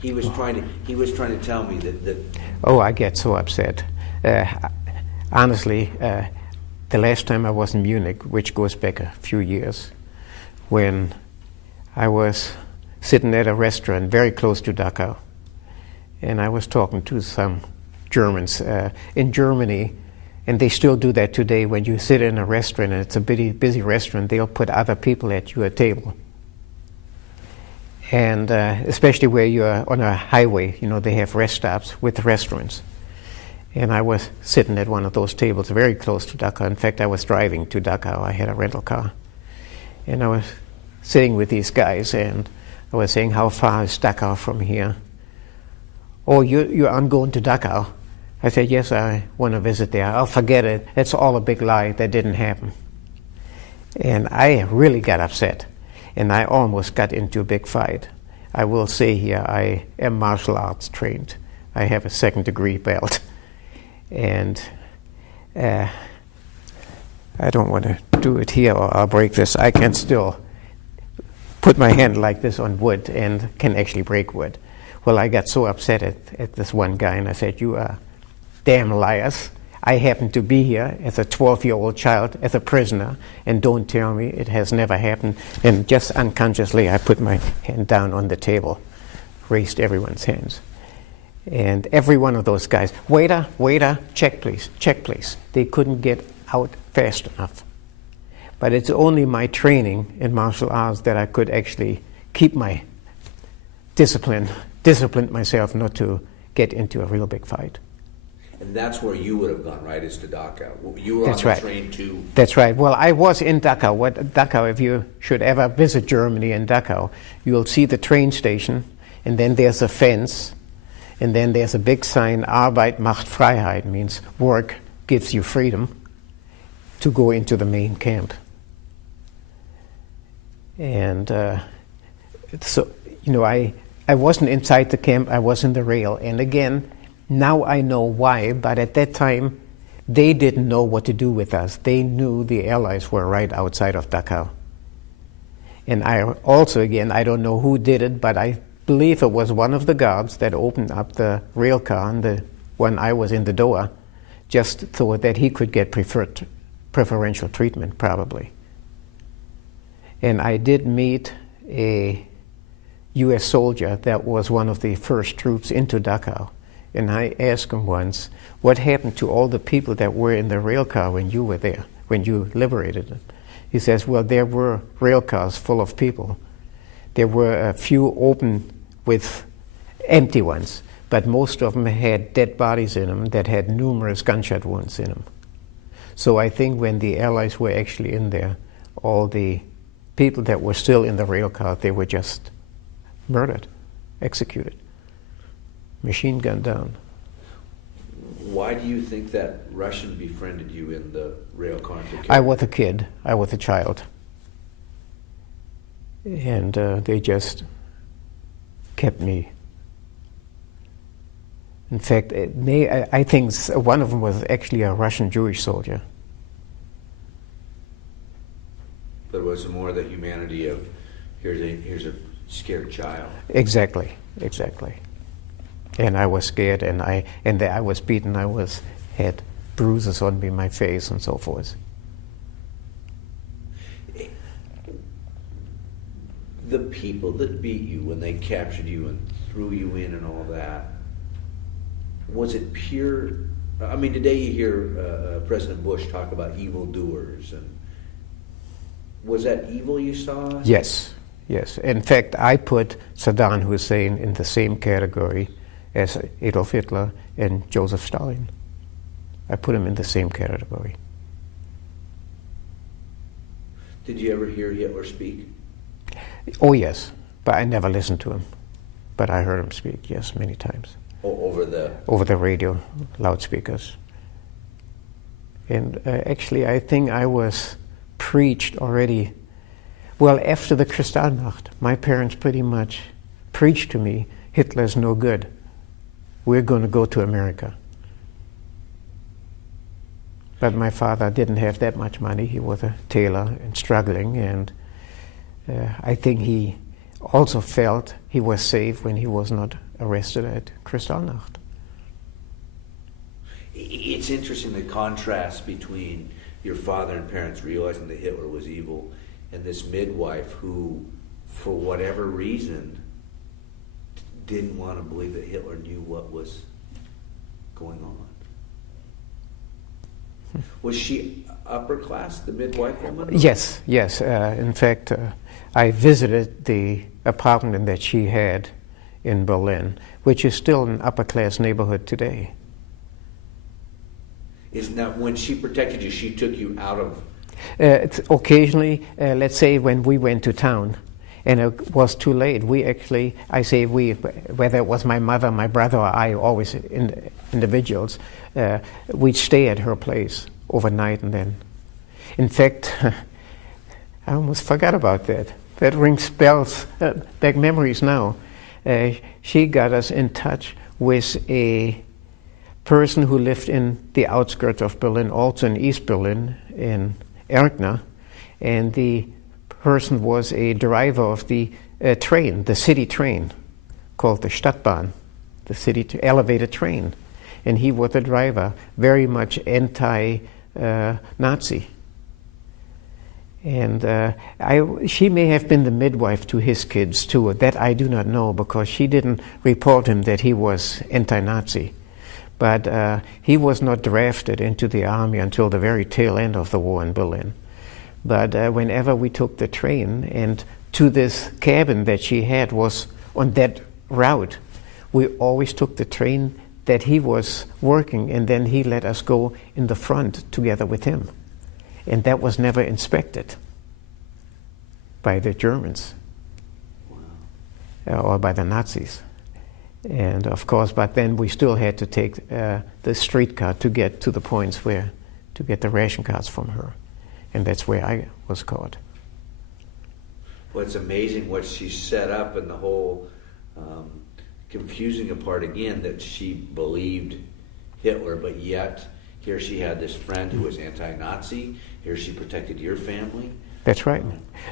He was trying to tell me that Oh, I get so upset. Honestly, the last time I was in Munich, which goes back a few years, when I was sitting at a restaurant very close to Dachau, and I was talking to some Germans in Germany, and they still do that today. When you sit in a restaurant and it's a busy restaurant, they'll put other people at your table. And especially where you're on a highway, they have rest stops with restaurants. And I was sitting at one of those tables very close to Dachau. In fact, I was driving to Dachau. I had a rental car. And I was sitting with these guys, and I was saying, how far is Dachau from here? Oh, I'm going to Dachau. I said, yes, I want to visit there. Oh, forget it. That's all a big lie. That didn't happen. And I really got upset. And I almost got into a big fight. I will say here, I am martial arts trained. I have a 2nd degree belt. And I don't want to do it here or I'll break this. I can still put my hand like this on wood and can actually break wood. Well, I got so upset at this one guy, and I said, you are damn liars. I happen to be here as a 12-year-old child, as a prisoner, and don't tell me it has never happened. And just unconsciously, I put my hand down on the table, raised everyone's hands. And every one of those guys, waiter, check please. They couldn't get out fast enough. But it's only my training in martial arts that I could actually keep my discipline myself not to get into a real big fight. And that's where you would have gone, right, is to Dachau. You were That's on the right. train to... That's right. Well, I was in Dachau. Dachau, if you should ever visit Germany and Dachau, you'll see the train station, and then there's a fence, and then there's a big sign, Arbeit macht Freiheit, means work gives you freedom to go into the main camp. And so, I wasn't inside the camp, I was in the rail. And again, now I know why, but at that time, they didn't know what to do with us. They knew the Allies were right outside of Dachau. And I also, again, I don't know who did it, but I believe it was one of the guards that opened up the rail car, and when I was in the door, just so that he could get preferential treatment, probably. And I did meet a U.S. soldier that was one of the first troops into Dachau. And I asked him once, what happened to all the people that were in the rail car when you were there, when you liberated them? He says, well, there were rail cars full of people. There were a few open with empty ones, but most of them had dead bodies in them that had numerous gunshot wounds in them. So I think when the Allies were actually in there, all the people that were still in the rail car, they were just murdered, executed, machine gunned down. Why do you think that Russian befriended you in the rail car? I was a kid. I was a child. And they just kept me. In fact, I think one of them was actually a Russian Jewish soldier. But it was more the humanity of, here's a scared child. Exactly. And I was scared, and I was beaten. Had bruises on me, my face, and so forth. The people that beat you when they captured you and threw you in and all that, was it pure? I mean, today you hear President Bush talk about evildoers, and was that evil you saw? Yes. In fact, I put Saddam Hussein in the same category as Adolf Hitler and Joseph Stalin. I put him in the same category. Did you ever hear Hitler speak? Oh, yes, but I never listened to him. But I heard him speak, yes, many times. Over the? Over the radio, loudspeakers. And actually, I think I was preached already. Well, after the Kristallnacht, my parents pretty much preached to me, Hitler's no good. We're going to go to America. But my father didn't have that much money. He was a tailor and struggling, and I think he also felt he was safe when he was not arrested at Kristallnacht. It's interesting the contrast between your father and parents realizing that Hitler was evil and this midwife who, for whatever reason, didn't want to believe that Hitler knew what was going on. Was she upper class, the midwife woman? Yes. In fact, I visited the apartment that she had in Berlin, which is still an upper class neighborhood today. Is now when she protected you, she took you out of? Occasionally, let's say when we went to town, and it was too late. I say we, whether it was my mother, my brother, or I, always individuals, we'd stay at her place overnight, and then, in fact, I almost forgot about that. That rings bells, back memories now. She got us in touch with a person who lived in the outskirts of Berlin, also in East Berlin, in Erkner, and the person was a driver of the train, the city train, called the Stadtbahn, the city elevated train. And he was a driver, very much anti-Nazi. And she may have been the midwife to his kids too. That I do not know, because she didn't report him that he was anti-Nazi. But he was not drafted into the army until the very tail end of the war in Berlin. But whenever we took the train, and to this cabin that she had was on that route, we always took the train that he was working, and then he let us go in the front together with him. And that was never inspected by the Germans. Or by the Nazis. And of course, but then we still had to take the streetcar to get to the points to get the ration cards from her. And that's where I was caught. Well, it's amazing what she set up, and the whole confusing apart again, that she believed Hitler, but yet here she had this friend who was anti-Nazi. Here she protected your family. That's right.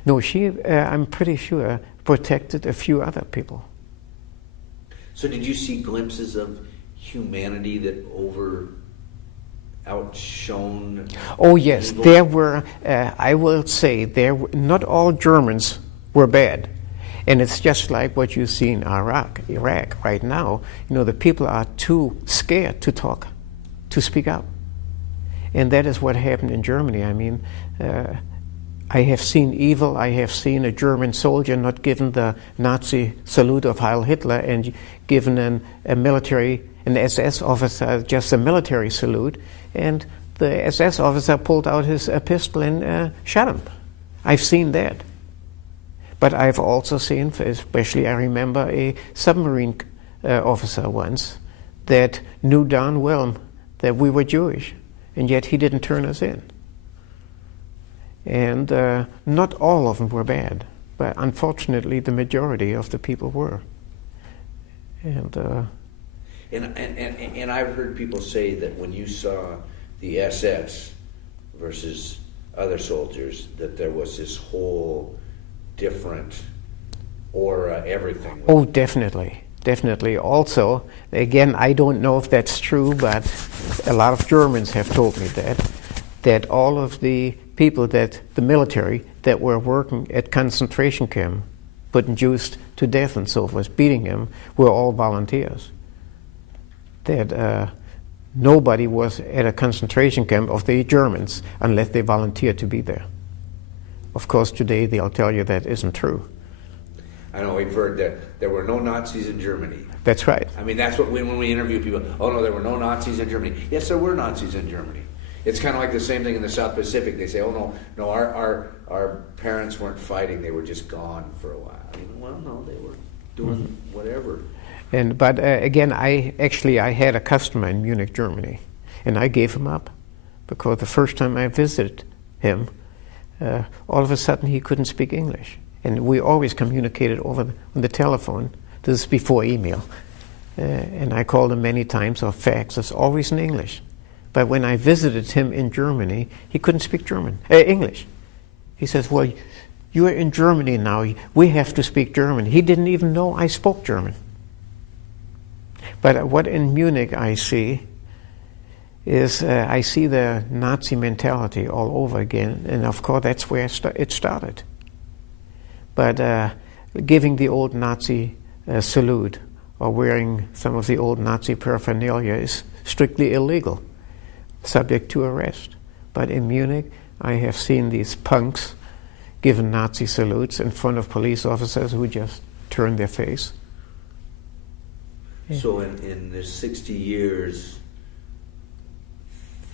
No, she, I'm pretty sure, protected a few other people. So did you see glimpses of humanity that outshone? Oh yes, evil? there were, I will say, not all Germans were bad. And it's just like what you see in Iraq right now. You know, the people are too scared to talk, to speak up. And that is what happened in Germany. I mean, I have seen evil. I have seen a German soldier not given the Nazi salute of Heil Hitler and given an SS officer just a military salute, and the SS officer pulled out his pistol and shot him. I've seen that. But I've also seen, especially I remember a submarine officer once that knew darn well that we were Jewish, and yet he didn't turn us in. And not all of them were bad, but unfortunately the majority of the people were. And I've heard people say that when you saw the SS versus other soldiers, that there was this whole different aura, everything. Oh, definitely. definitely. Also, again, I don't know if that's true, but a lot of Germans have told me that all of the people the military that were working at concentration camp, putting Jews to death and so forth, beating them, were all volunteers. That nobody was at a concentration camp of the Germans unless they volunteered to be there. Of course, today they'll tell you that isn't true. I know we've heard that there were no Nazis in Germany. That's right. I mean, that's what when we interview people, oh no, there were no Nazis in Germany. Yes, there were Nazis in Germany. It's kind of like the same thing in the South Pacific. They say, oh no, our parents weren't fighting; they were just gone for a while. Well, no, they were doing whatever. But again, I had a customer in Munich, Germany, and I gave him up because the first time I visited him, all of a sudden he couldn't speak English. And we always communicated on the telephone. This is before email. And I called him many times, or fax. It's always in English. But when I visited him in Germany, he couldn't speak English. He says, well, you are in Germany now. We have to speak German. He didn't even know I spoke German. But what in Munich I see is I see the Nazi mentality all over again. And of course, that's where it started. But giving the old Nazi salute or wearing some of the old Nazi paraphernalia is strictly illegal, subject to arrest. But in Munich, I have seen these punks giving Nazi salutes in front of police officers who just turn their face. Yeah. So in the 60 years,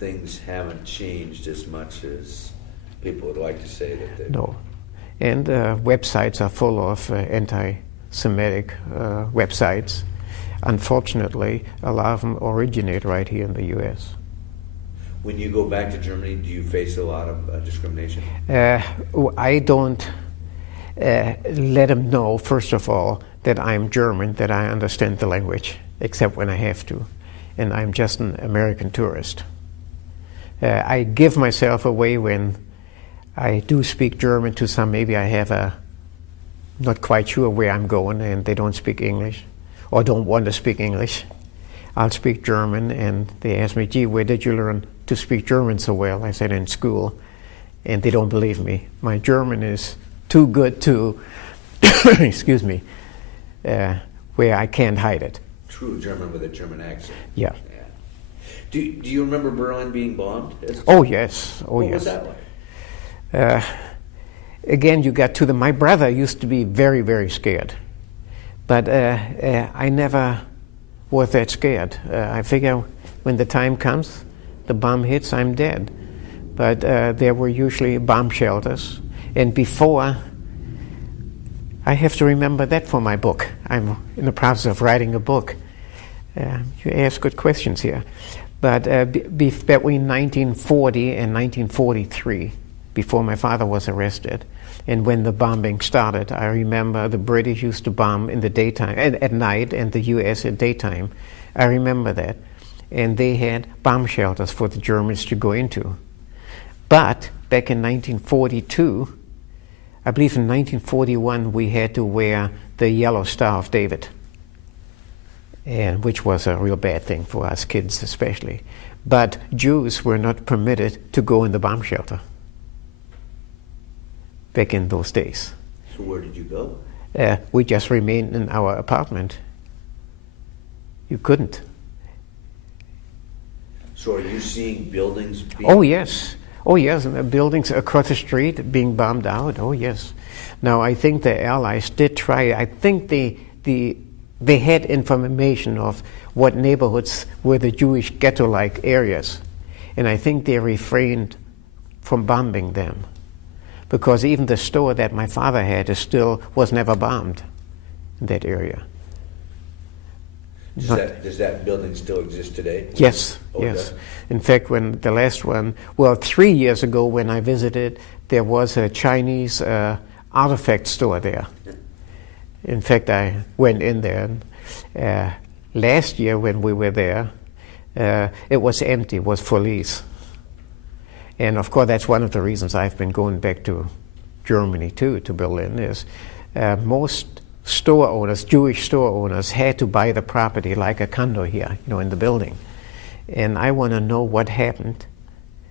things haven't changed as much as people would like to say that they... No. And websites are full of anti-Semitic websites. Unfortunately, a lot of them originate right here in the U.S. When you go back to Germany, do you face a lot of discrimination? I don't let them know, first of all, that I'm German, that I understand the language, except when I have to. And I'm just an American tourist. I give myself away when I do speak German to some. Maybe I have not quite sure where I'm going and they don't speak English or don't want to speak English. I'll speak German and they ask me, gee, where did you learn to speak German so well? I said, in school. And they don't believe me. My German is too good to, excuse me, where I can't hide it. True German with a German accent. Yeah. Do you remember Berlin being bombed? Oh, yes. Oh, what yes. was that like? Again, you got to my brother used to be very, very scared. But I never was that scared. I figure when the time comes, the bomb hits, I'm dead. But there were usually bomb shelters. And before, I have to remember that for my book. I'm in the process of writing a book. You ask good questions here. But between 1940 and 1943, before my father was arrested, and when the bombing started, I remember the British used to bomb in the daytime, at night, and the U.S. at daytime. I remember that. And they had bomb shelters for the Germans to go into. But back in 1942, I believe in 1941, we had to wear the yellow Star of David, and which was a real bad thing for us kids especially. But Jews were not permitted to go in the bomb shelter back in those days. So where did you go? We just remained in our apartment. You couldn't. So are you seeing buildings being... Oh, yes. Oh, yes, and buildings across the street being bombed out. Oh, yes. Now, I think the Allies did try. I think they had information of what neighborhoods were the Jewish ghetto-like areas. And I think they refrained from bombing them. Because even the store that my father had was never bombed in that area. Does that building still exist today? Yes, Oh, yes. In fact, when the last one, 3 years ago when I visited, there was a Chinese artifact store there. In fact, I went in there. And, last year when we were there, it was empty, it was for lease. And of course, that's one of the reasons I've been going back to Germany too, to Berlin, is most store owners, Jewish store owners, had to buy the property like a condo here, in the building. And I want to know what happened,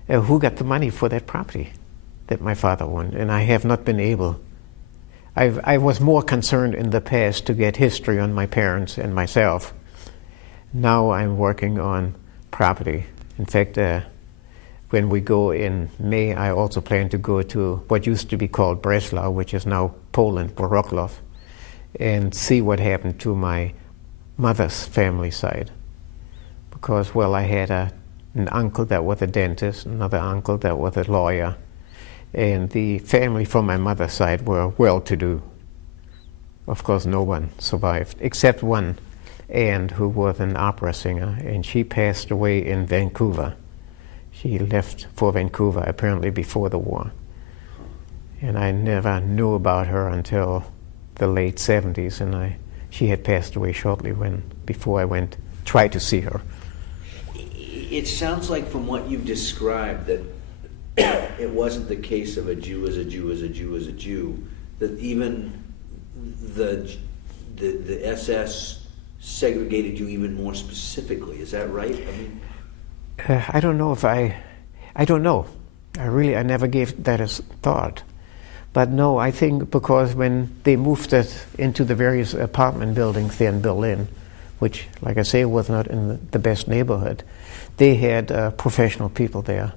who got the money for that property that my father owned. And I have not been able. I was more concerned in the past to get history on my parents and myself. Now I'm working on property. In fact, when we go in May, I also plan to go to what used to be called Breslau, which is now Poland, Wrocław, and see what happened to my mother's family side. Because, well, I had an uncle that was a dentist, another uncle that was a lawyer, and the family from my mother's side were well-to-do. Of course, no one survived, except one aunt who was an opera singer, and she passed away in Vancouver. She left for Vancouver apparently before the war. And I never knew about her until the late 70s, and she had passed away shortly before I tried to see her. It sounds like from what you've described that it wasn't the case of a Jew as a Jew as a Jew as a Jew, that even the SS segregated you even more specifically. Is that right? I mean, I don't know if I don't know. I never gave that a thought. But no, I think because when they moved it into the various apartment buildings there in Berlin, which, like I say, was not in the best neighborhood, they had professional people there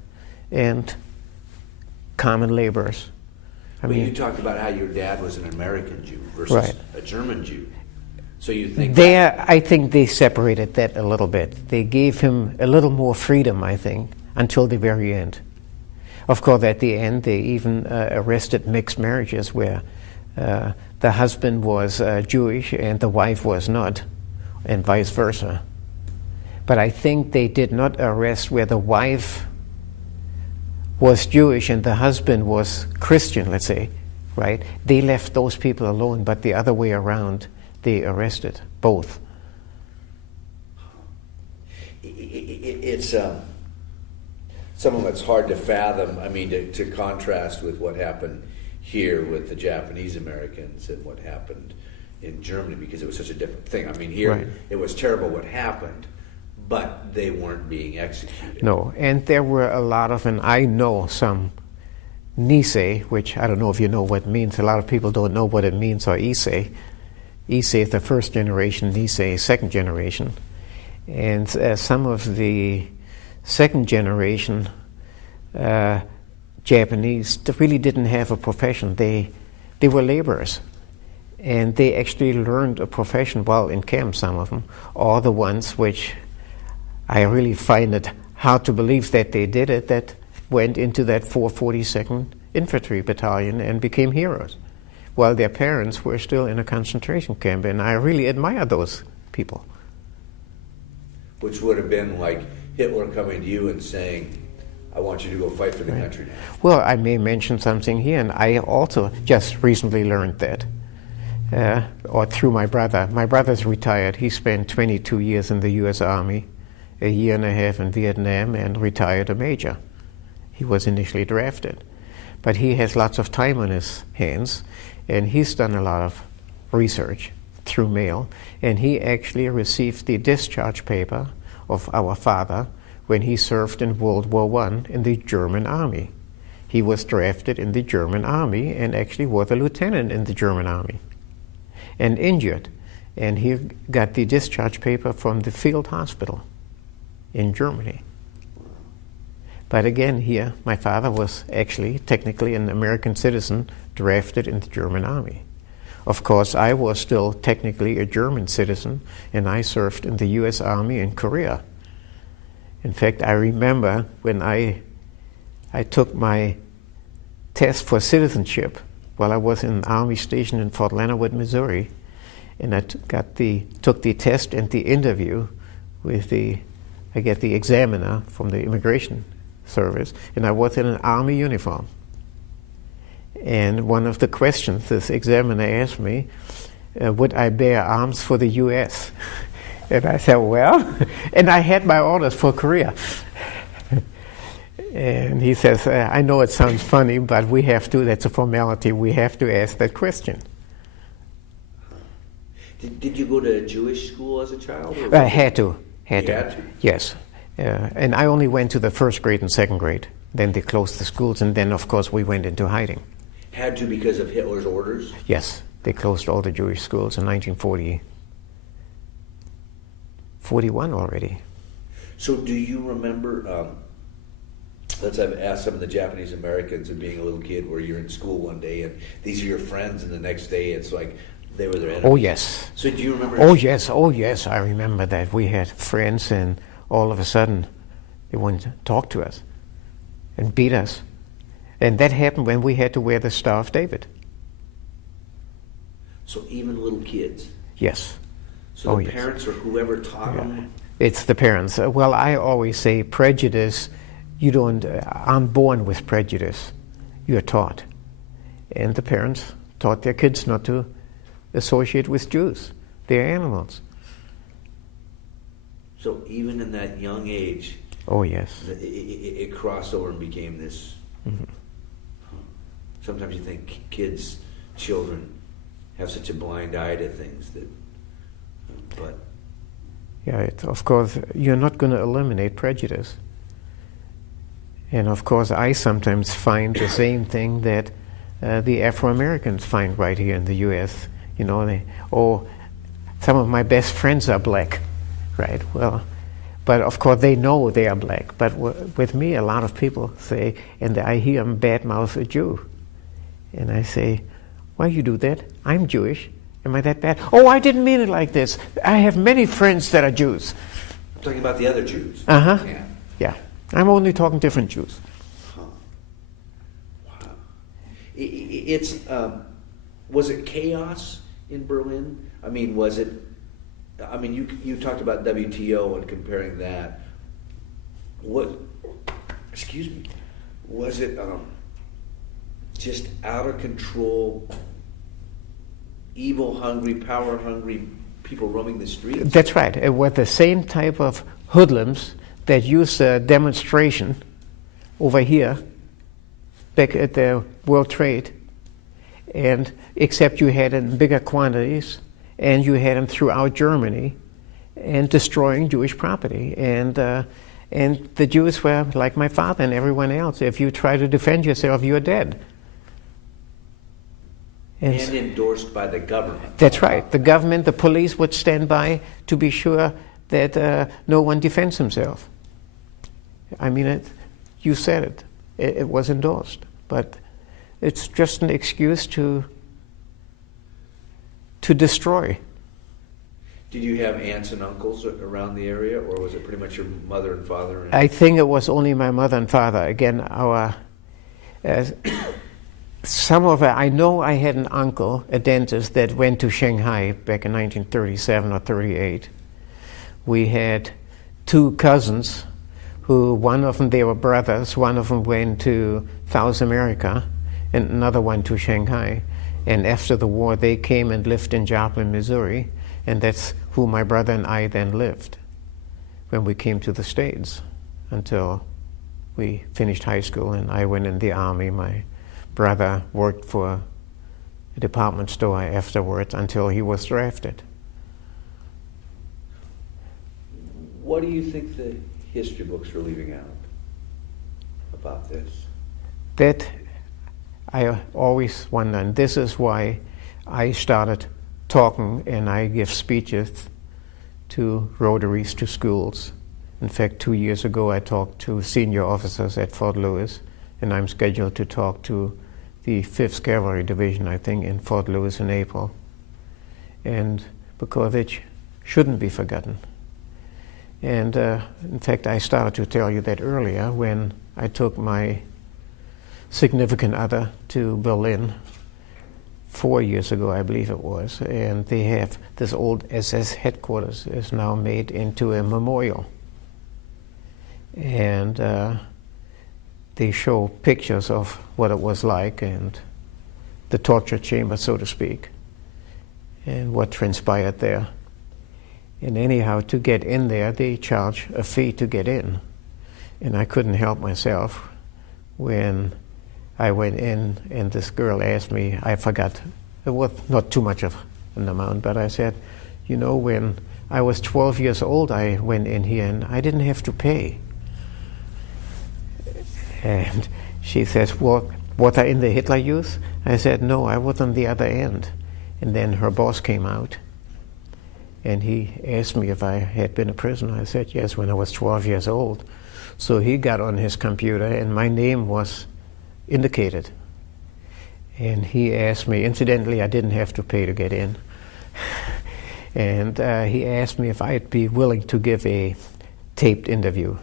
and common laborers. But you talked about how your dad was an American Jew versus a German Jew. So you think I think they separated that a little bit. They gave him a little more freedom, I think, until the very end. Of course, at the end, they even arrested mixed marriages where the husband was Jewish and the wife was not, and vice versa. But I think they did not arrest where the wife was Jewish and the husband was Christian, let's say, right? They left those people alone, but the other way around, they arrested both. It's something that's hard to fathom. I mean, to contrast with what happened here with the Japanese Americans and what happened in Germany, because it was such a different thing. I mean, here it was terrible what happened, but they weren't being executed. No, and there were a lot of, and I know some Nisei, which I don't know if you know what it means. A lot of people don't know what it means, or Issei. Issei is the first generation, Nisei is second generation. And some of the second generation Japanese really didn't have a profession. They were laborers. And they actually learned a profession while in camp, some of them, or the ones which I really find it hard to believe that they did it, that went into that 442nd Infantry Battalion and became heroes, while their parents were still in a concentration camp. And I really admire those people. Which would have been like Hitler coming to you and saying, I want you to go fight for the country now. Well, I may mention something here, and I also just recently learned that, or through my brother. My brother's retired. He spent 22 years in the U.S. Army, a year and a half in Vietnam, and retired a major. He was initially drafted. But he has lots of time on his hands, and he's done a lot of research through mail, and he actually received the discharge paper of our father when he served in World War I in the German Army. He was drafted in the German Army and actually was a lieutenant in the German Army and injured. And he got the discharge paper from the field hospital in Germany. But again, here, my father was actually technically an American citizen drafted in the German Army. Of course, I was still technically a German citizen, and I served in the U.S. Army in Korea. In fact, I remember when I took my test for citizenship while I was in an Army station in Fort Leonard Wood, Missouri, and I took the test and the interview with I get the examiner from the Immigration Service, and I was in an Army uniform. And one of the questions this examiner asked me, would I bear arms for the U.S.? And I said, well, and I had my orders for Korea. And he says, I know it sounds funny, but we have to, that's a formality, we have to ask that question. Did you go to a Jewish school as a child? Or I had to. Had You to. had to? Yes. And I only went to the first grade and second grade. Then they closed the schools, and then, of course, we went into hiding. Had to because of Hitler's orders? Yes. They closed all the Jewish schools in 41 already. So do you remember, I've asked some of the Japanese Americans and being a little kid where you're in school one day and these are your friends and the next day it's like they were their enemies. Oh, yes. So do you remember? Oh, yes. Oh, yes. I remember that. We had friends, and all of a sudden they wanted to talk to us and beat us. And that happened when we had to wear the Star of David. So even little kids? Yes. So the parents or whoever taught them? It's the parents. Well, I always say prejudice, you don't, I'm born with prejudice. You're taught. And the parents taught their kids not to associate with Jews. They're animals. So even in that young age, oh, yes, it crossed over and became this. Mm-hmm. Sometimes you think kids, children, have such a blind eye to things that, but. Yeah, of course, you're not going to eliminate prejudice. And of course, I sometimes find the same thing that the Afro-Americans find right here in the U.S. You know, some of my best friends are black, right? Well, but of course they know they are black. But with me, a lot of people say, and I hear them badmouth a Jew. And I say, why you do that? I'm Jewish. Am I that bad? Oh, I didn't mean it like this. I have many friends that are Jews. I'm talking about the other Jews. Uh-huh. Yeah. Yeah. I'm only talking different Jews. Huh. Wow. It's, was it chaos in Berlin? I mean, you talked about WTO and comparing that. Was it just out of control, evil-hungry, power-hungry people roaming the streets? That's right. It was the same type of hoodlums that used a demonstration over here, back at the World Trade, and except you had it in bigger quantities, and you had them throughout Germany, and destroying Jewish property. And the Jews were like my father and everyone else. If you try to defend yourself, you're dead. And endorsed by the government. That's right. The government, the police would stand by to be sure that no one defends himself. I mean, you said it. It was endorsed. But it's just an excuse to destroy. Did you have aunts and uncles around the area, or was it pretty much your mother and father? I think it was only my mother and father. Again, some of it, I know I had an uncle, a dentist, that went to Shanghai back in 1937 or 38. We had two cousins who, one of them, they were brothers, one of them went to South America and another one to Shanghai. And after the war, they came and lived in Joplin, Missouri, and that's who my brother and I then lived when we came to the States until we finished high school and I went in the Army. My brother worked for a department store afterwards until he was drafted. What do you think the history books are leaving out about this? That I always wonder, and this is why I started talking and I give speeches to Rotaries, to schools. In fact, 2 years ago I talked to senior officers at Fort Lewis, and I'm scheduled to talk to the 5th Cavalry Division, I think, in Fort Lewis in April. And because it shouldn't be forgotten. And in fact, I started to tell you that earlier when I took my significant other to Berlin 4 years ago, I believe it was, and they have this old SS headquarters is now made into a memorial. And they show pictures of what it was like and the torture chamber, so to speak, and what transpired there. And anyhow, to get in there, they charge a fee to get in. And I couldn't help myself when I went in and this girl asked me, I forgot, it was not too much of an amount, but I said, you know, when I was 12 years old, I went in here and I didn't have to pay. And she says, what are in the Hitler Youth? I said, no, I was on the other end. And then her boss came out and he asked me if I had been a prisoner. I said, yes, when I was 12 years old. So he got on his computer and my name was indicated. And he asked me, incidentally, I didn't have to pay to get in. And he asked me if I'd be willing to give a taped interview.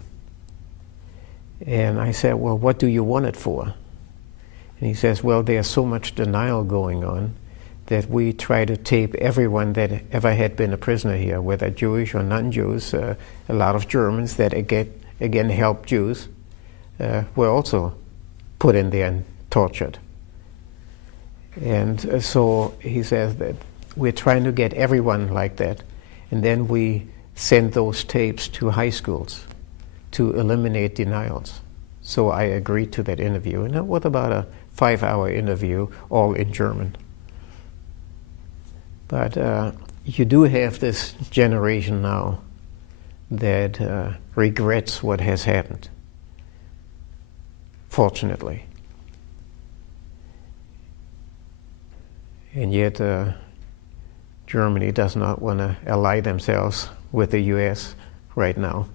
And I said, well, what do you want it for? And he says, well, there's so much denial going on that we try to tape everyone that ever had been a prisoner here, whether Jewish or non-Jews. A lot of Germans that again helped Jews were also put in there and tortured. And so he says that we're trying to get everyone like that, and then we send those tapes to high schools to eliminate denials. So I agreed to that interview, and it was about a 5-hour interview, all in German. But you do have this generation now that regrets what has happened, fortunately. And yet Germany does not want to ally themselves with the US right now.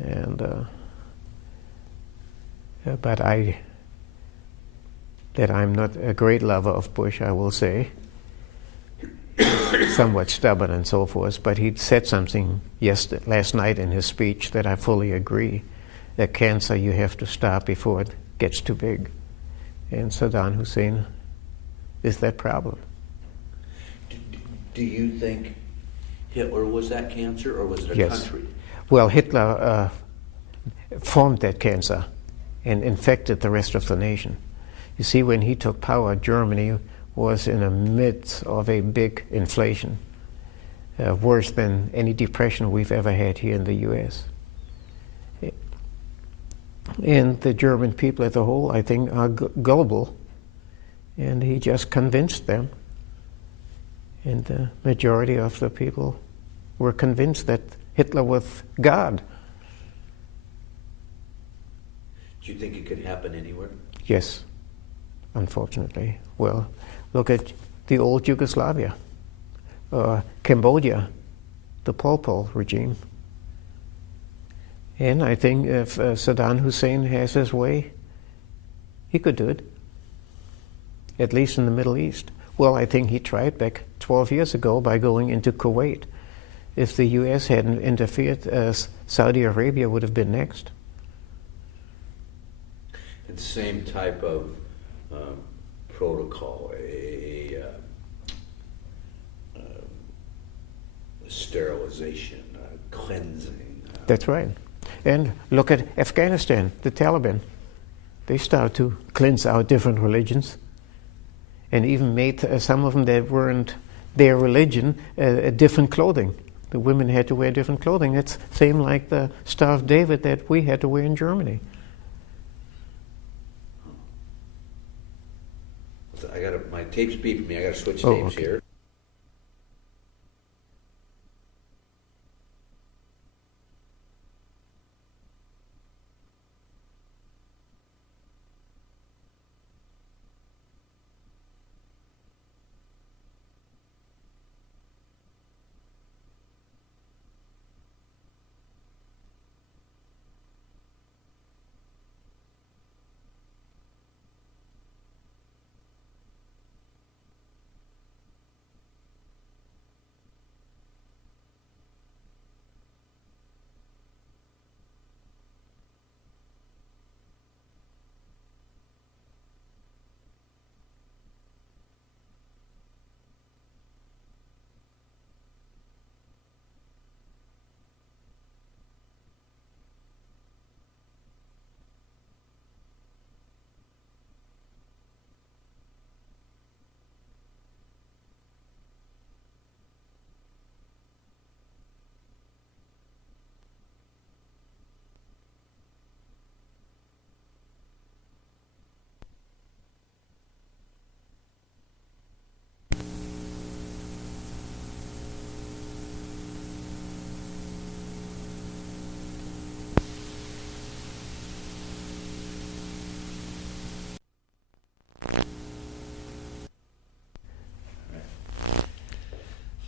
And but I'm not a great lover of Bush, I will say. Somewhat stubborn and so forth, but he said something last night in his speech that I fully agree. That cancer you have to stop before it gets too big. And Saddam Hussein is that problem. Do you think Hitler was that cancer, or was it a country? Well, Hitler formed that cancer and infected the rest of the nation. You see, when he took power, Germany was in the midst of a big inflation, worse than any depression we've ever had here in the US. And the German people as a whole, I think, are gullible, and he just convinced them. And the majority of the people were convinced that Hitler was God. Do you think it could happen anywhere? Yes, unfortunately. Well, look at the old Yugoslavia, Cambodia, the Pol Pot regime. And I think if Saddam Hussein has his way, he could do it, at least in the Middle East. Well, I think he tried back 12 years ago by going into Kuwait. If the US hadn't interfered, Saudi Arabia would have been next. And same type of protocol, a sterilization, cleansing. That's right. And look at Afghanistan, the Taliban. They started to cleanse out different religions and even made some of them that weren't their religion different clothing. The women had to wear different clothing. It's same like the Star of David that we had to wear in Germany. My tape's beeping me. I got to switch tapes here.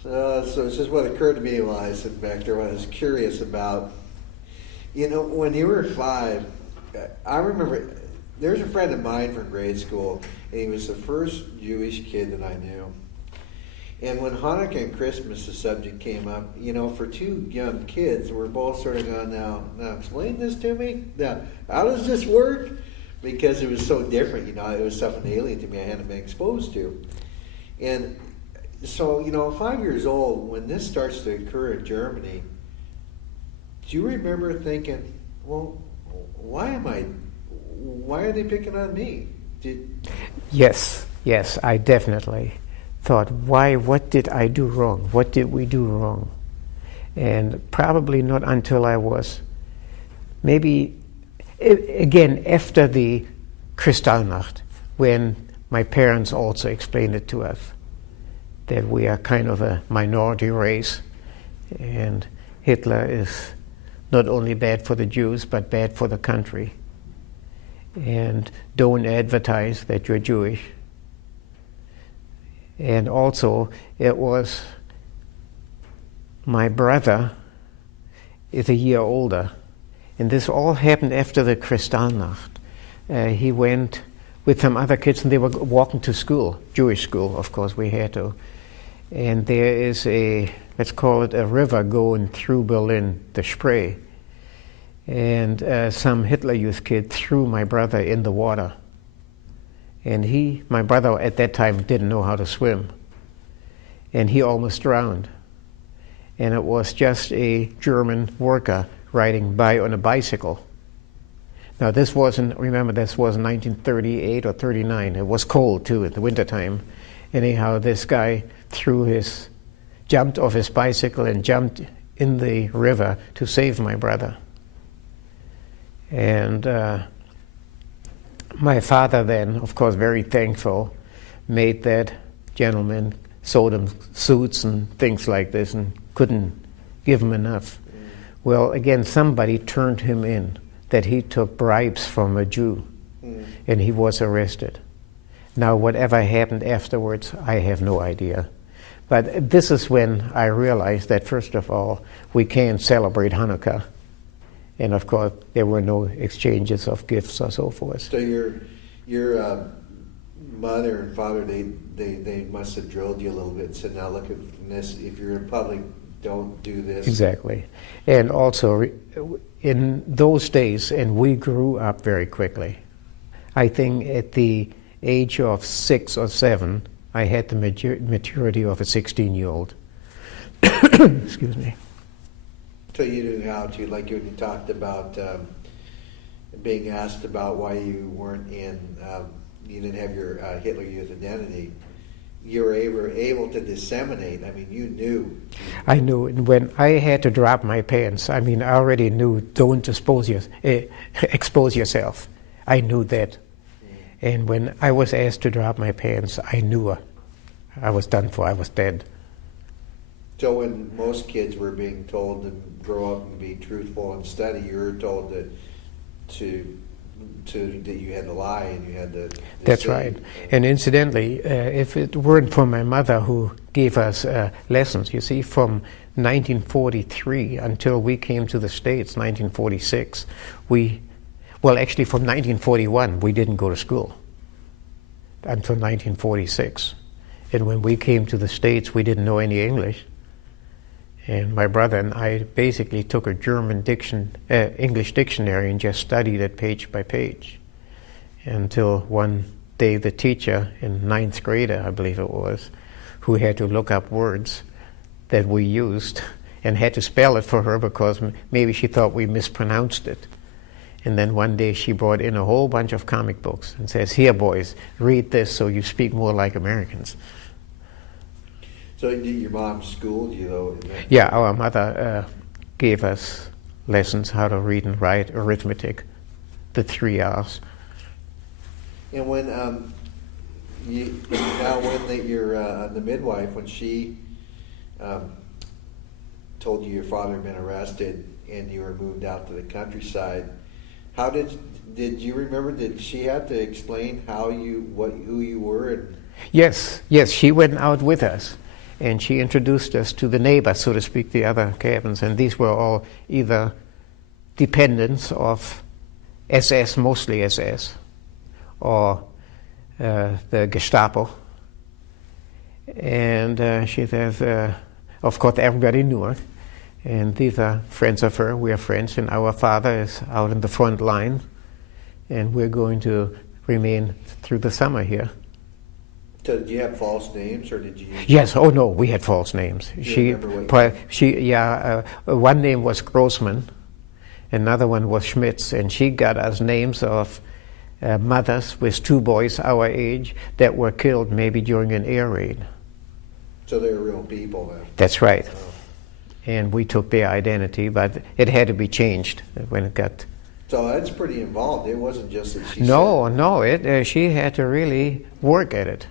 So it's just what occurred to me while I was sitting back there. What I was curious about, when you were 5, I remember there was a friend of mine from grade school, and he was the first Jewish kid that I knew. And when Hanukkah and Christmas, the subject came up, for 2 young kids, we're both sort of going, now explain this to me. Now, how does this work? Because it was so different, it was something alien to me I hadn't been exposed to. And so, 5 years old, when this starts to occur in Germany, do you remember thinking, well, why are they picking on me? Yes, I definitely thought, what did I do wrong? What did we do wrong? And probably not until I was maybe, again, after the Kristallnacht, when my parents also explained it to us, that we are kind of a minority race, and Hitler is not only bad for the Jews, but bad for the country. And don't advertise that you're Jewish. And also, it was my brother is a year older, and this all happened after the Kristallnacht. He went with some other kids, and they were walking to school, Jewish school, of course, we had to. And there is let's call it a river going through Berlin, the Spree. And some Hitler Youth kid threw my brother in the water. And my brother at that time didn't know how to swim. And he almost drowned. And it was just a German worker riding by on a bicycle. Now this was 1938 or 39. It was cold too in the wintertime. Anyhow, this guy jumped off his bicycle and jumped in the river to save my brother. And my father then, of course, very thankful, made that gentleman, sold him suits and things like this, and couldn't give him enough. Well, again, somebody turned him in, that he took bribes from a Jew, and he was arrested. Now, whatever happened afterwards, I have no idea. But this is when I realized that, first of all, we can't celebrate Hanukkah. And of course, there were no exchanges of gifts or so forth. So your mother and father, they must have drilled you a little bit and said, now look at this, if you're in public, don't do this. Exactly. And also, in those days, and we grew up very quickly. I think at the age of 6 or 7, I had the maturity of a 16-year-old. Excuse me. So you knew how to, like you talked about being asked about why you weren't you didn't have your Hitler Youth identity. You were able to disseminate. I mean, you knew. I knew. And when I had to drop my pants, I already knew, don't expose yourself. I knew that. And when I was asked to drop my pants, I knew I was done for. I was dead. So when most kids were being told to grow up and be truthful and study, you were told that you had to lie and you had to That's right. And incidentally, if it weren't for my mother who gave us lessons, you see, from 1943 until we came to the States, 1946, actually from 1941, we didn't go to school until 1946. And when we came to the States, we didn't know any English. And my brother and I basically took a German English dictionary and just studied it page by page. Until one day the teacher in 9th grade, I believe it was, who had to look up words that we used and had to spell it for her because maybe she thought we mispronounced it. And then one day she brought in a whole bunch of comic books and says, "Here, boys, read this so you speak more like Americans." So your mom schooled you, though? Yeah, our mother gave us lessons how to read and write, arithmetic, the 3 R's. And when the midwife, when she told you your father had been arrested and you were moved out to the countryside, how did you remember? Did she have to explain who you were? And Yes, she went out with us. and she introduced us to the neighbors, so to speak, the other cabins, and these were all either dependents of SS, mostly SS, or the Gestapo. And she says, of course, everybody knew her, and these are friends of her. We are friends, and our father is out in the front line, and we're going to remain through the summer here. So did you have false names, or did you? Yes. Oh no, we had false names. One name was Grossman, another one was Schmitz, and she got us names of mothers with 2 boys our age that were killed maybe during an air raid. So they were real people then. That's right. Oh. And we took their identity, but it had to be changed when it got. So that's pretty involved. It wasn't just that she. She had to really work at it.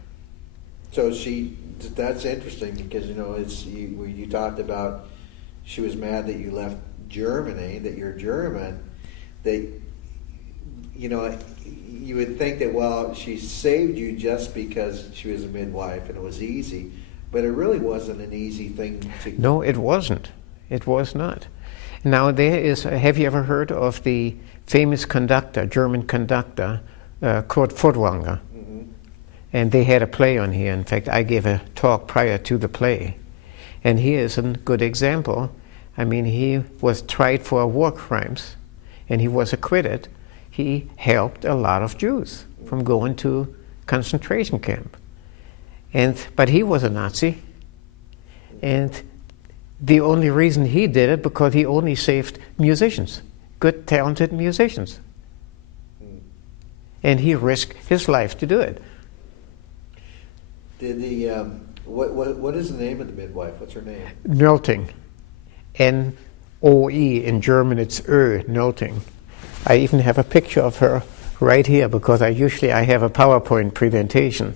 So that's interesting because it's you talked about she was mad that you left Germany, that you're German, that you would think that she saved you just because she was a midwife and it was easy, but it really wasn't an easy thing to. No, it wasn't. It was not. Now have you ever heard of the famous conductor, German conductor, Kurt Furtwanger? And they had a play on here. In fact, I gave a talk prior to the play. And he is a good example. I mean, he was tried for war crimes, and he was acquitted. He helped a lot of Jews from going to concentration camp. But he was a Nazi. And the only reason he did it, because he only saved musicians, good, talented musicians. And he risked his life to do it. Did the what is the name of the midwife? What's her name? Nölting, N-O-E. In German, it's Nölting. I even have a picture of her right here because I have a PowerPoint presentation.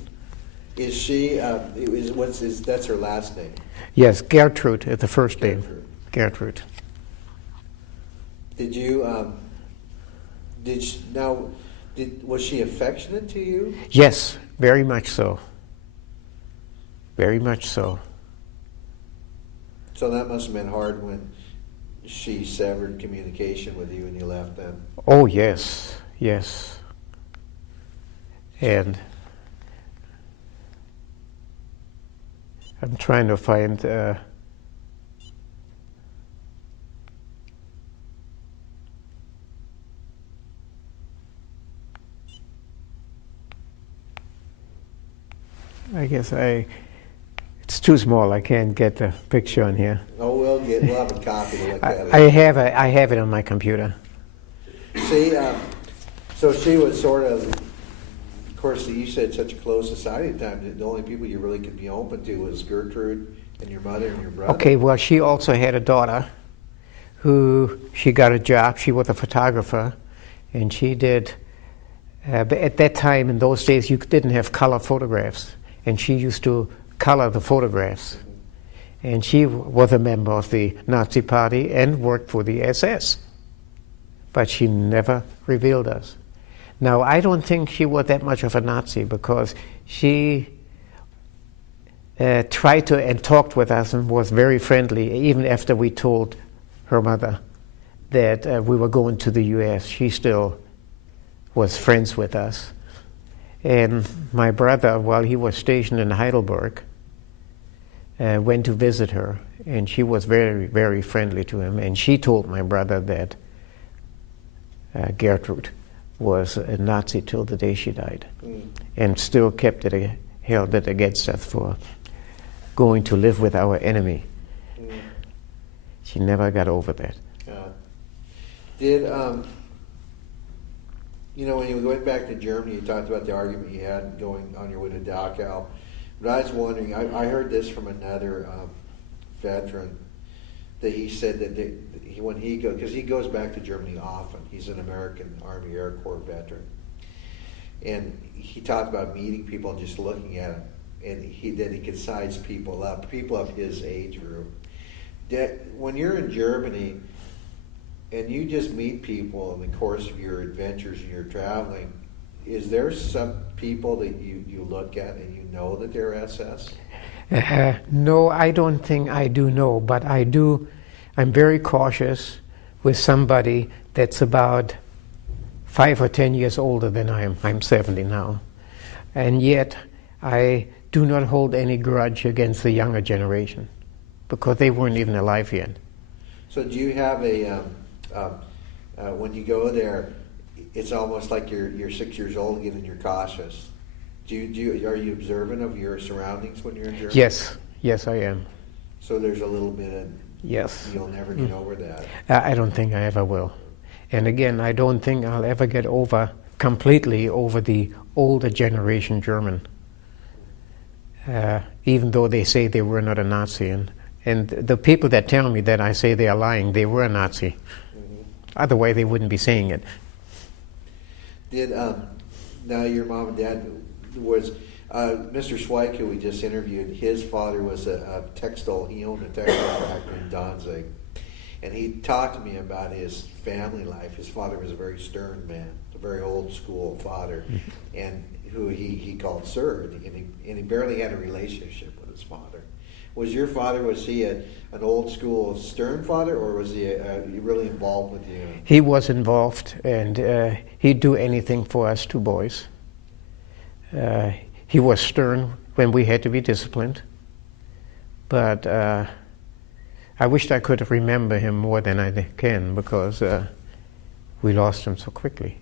Is she? That's her last name? Yes, Gertrude is the first name. Gertrude. Did you? Was she affectionate to you? Yes, very much so. Very much so. So that must have been hard when she severed communication with you and you left then. Oh, yes, yes. And I'm trying to find I guess it's too small. I can't get the picture on here. Oh, we'll have a copy to look at. I have it on my computer. See, so she was sort of course, you said such a closed society at the time. That the only people you really could be open to was Gertrude and your mother and your brother. Okay, well, she also had a daughter who she got a job. She was a photographer, and she did. But at that time, in those days, you didn't have color photographs, and she used to color the photographs. And she was a member of the Nazi Party and worked for the SS. But she never revealed us. Now, I don't think she was that much of a Nazi because she tried to and talked with us and was very friendly, even after we told her mother that we were going to the US. She still was friends with us. And my brother, while he was stationed in Heidelberg, went to visit her, and she was very, very friendly to him. And she told my brother that Gertrude was a Nazi till the day she died, and still held it against us for going to live with our enemy. She never got over that. Did when you went back to Germany, you talked about the argument you had going on your way to Dachau. But I was wondering, I heard this from another veteran, that he said that when he goes, because he goes back to Germany often, he's an American Army Air Corps veteran, and he talked about meeting people and just looking at them, and he could size people of his age group. When you're in Germany and you just meet people in the course of your adventures and your traveling, is there some people that you look at and you know that they're SS? No, I don't think I do know, but I'm very cautious with somebody that's about 5 or 10 years older than I am. I'm 70 now. And yet, I do not hold any grudge against the younger generation, because they weren't even alive yet. So do you have when you go there, it's almost like you're 6 years old again and you're cautious. Are you observant of your surroundings when you're in Germany? Yes, I am. So there's a little bit of, yes, you'll never get over that. I don't think I ever will. And again, I don't think I'll ever get completely over the older generation German. Even though they say they were not a Nazi. And the people that tell me that I say they are lying, they were a Nazi. Mm-hmm. Otherwise they wouldn't be saying it. Now your mom and dad was, Mr. Schweik, who we just interviewed, his father was he owned a textile factory in Danzig. And he talked to me about his family life. His father was a very stern man, a very old school father, and who he called sir, and he barely had a relationship with his father. Was your father, was he an old school stern father, or was he really involved with you? He was involved, and he'd do anything for us two boys. He was stern when we had to be disciplined, but I wished I could remember him more than I can, because we lost him so quickly.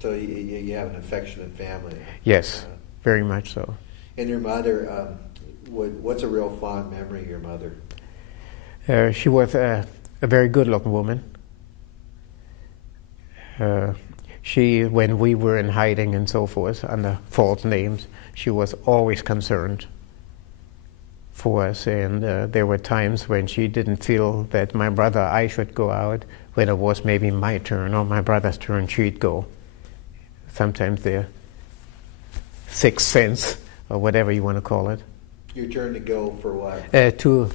So you have an affectionate family. Yes, very much so. And your mother, what's a real fond memory of your mother? She was a very good-looking woman. When we were in hiding and so forth under false names, she was always concerned for us, and there were times when she didn't feel that my brother, I should go out. When it was maybe my turn or my brother's turn, she'd go. Sometimes the sixth sense, or whatever you want to call it. Your turn to go for what? To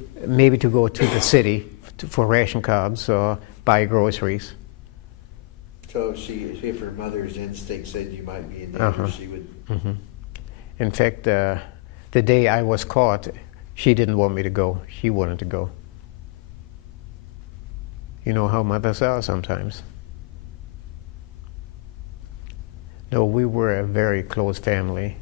go to the city for ration cards or buy groceries. So if her mother's instinct said you might be in danger, she would... Mm-hmm. In fact, the day I was caught, she didn't want me to go. She wanted to go. You know how mothers are sometimes. No, we were a very close family.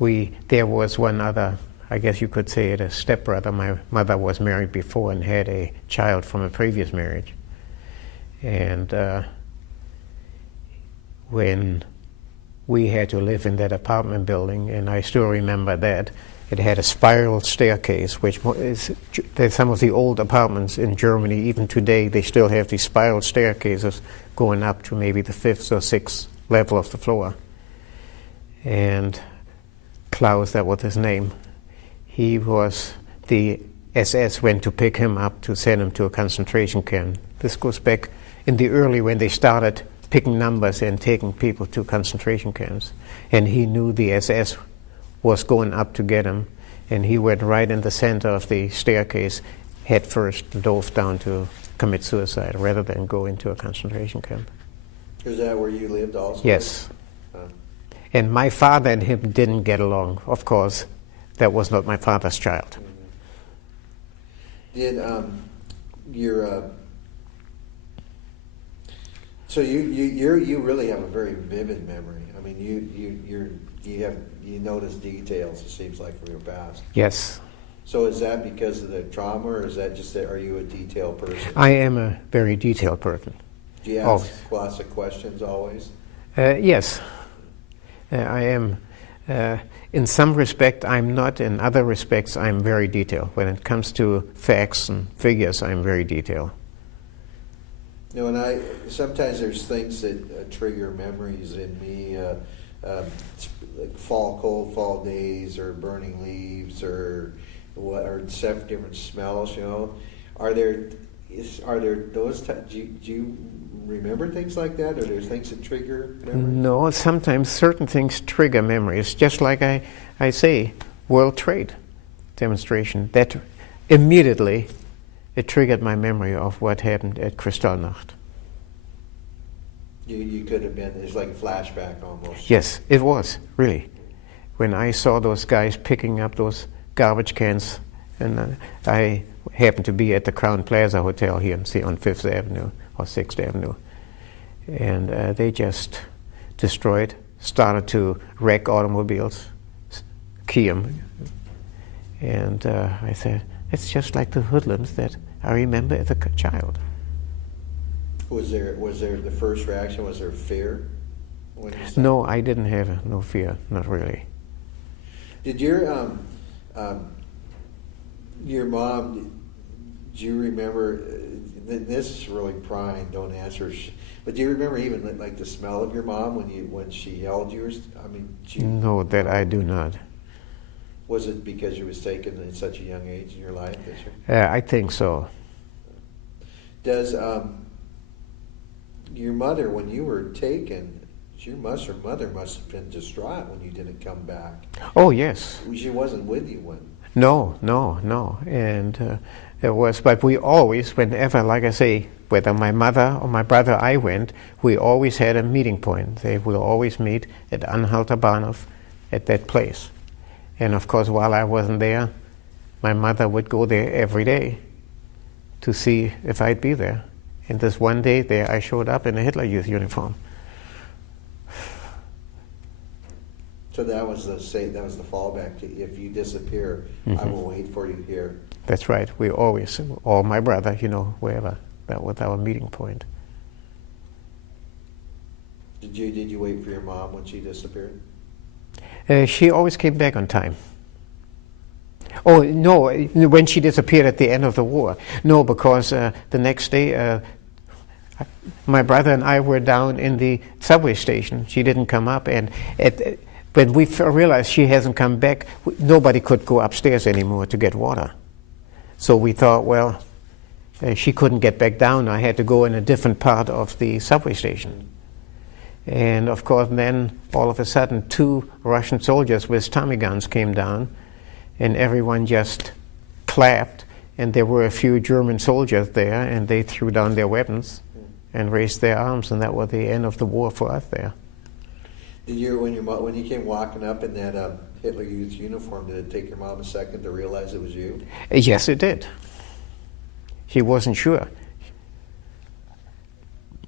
There was one other, I guess you could say it, a stepbrother. My mother was married before and had a child from a previous marriage. And when we had to live in that apartment building, and I still remember that, it had a spiral staircase, which is some of the old apartments in Germany, even today, they still have these spiral staircases going up to maybe the 5th or 6th level of the floor. And Klaus, that was his name, the SS went to pick him up to send him to a concentration camp. This goes back in the early when they started picking numbers and taking people to concentration camps. And he knew the SS was going up to get him, and he went right in the center of the staircase, head first, dove down to commit suicide rather than go into a concentration camp. Is that where you lived also? Yes. And my father and him didn't get along. Of course, that was not my father's child. Mm-hmm. So you really have a very vivid memory. I mean, you notice details, it seems like, from your past. Yes. So is that because of the trauma, or is that just that, are you a detailed person? I am a very detailed person. Do you ask lots of questions always? Yes. I am. In some respect, I'm not. In other respects, I'm very detailed. When it comes to facts and figures, I'm very detailed. You know, and sometimes there's things that trigger memories in me, like cold fall days, or burning leaves, or different smells. You know, are there those? Do you remember things like that, or there's things that trigger memories? No, sometimes certain things trigger memories. Just like I say, World Trade demonstration. That immediately it triggered my memory of what happened at Kristallnacht. You could have been, it's like a flashback almost. Yes, it was, really. When I saw those guys picking up those garbage cans, and I happened to be at the Crown Plaza Hotel here on Fifth Avenue or Sixth Avenue, and they just destroyed, started to wreck automobiles, key them, and I said, it's just like the hoodlums that I remember as a child. Was there the first reaction? Was there fear? When you saw No, I didn't have no fear, not really. Did your mom? Do you remember? This is really prying. Don't answer. But do you remember even like the smell of your mom when she held you? No, that I do not. Was it because you was taken at such a young age in your life? I think so. Does your mother, when you were taken, her mother must have been distraught when you didn't come back? Oh, yes. She wasn't with you when... No. And it was, but we always, whenever, like I say, whether my mother or my brother I went, we always had a meeting point. They will always meet at Anhalter at that place. And of course, while I wasn't there, my mother would go there every day to see if I'd be there. And this one day there, I showed up in a Hitler Youth uniform. So that was the fallback. If you disappear, I will wait for you here. That's right. We always, or my brother, wherever. That was our meeting point. Did you wait for your mom when she disappeared? She always came back on time. Oh, no, when she disappeared at the end of the war. No, because the next day, my brother and I were down in the subway station. She didn't come up, and when we realized she hasn't come back, nobody could go upstairs anymore to get water. So we thought, well, she couldn't get back down. I had to go in a different part of the subway station. And of course, then all of a sudden, 2 Russian soldiers with Tommy guns came down, and everyone just clapped. And there were a few German soldiers there, and they threw down their weapons and raised their arms, and that was the end of the war for us there. Did you, when you came walking up in that Hitler Youth uniform, did it take your mom a second to realize it was you? Yes, it did. She wasn't sure.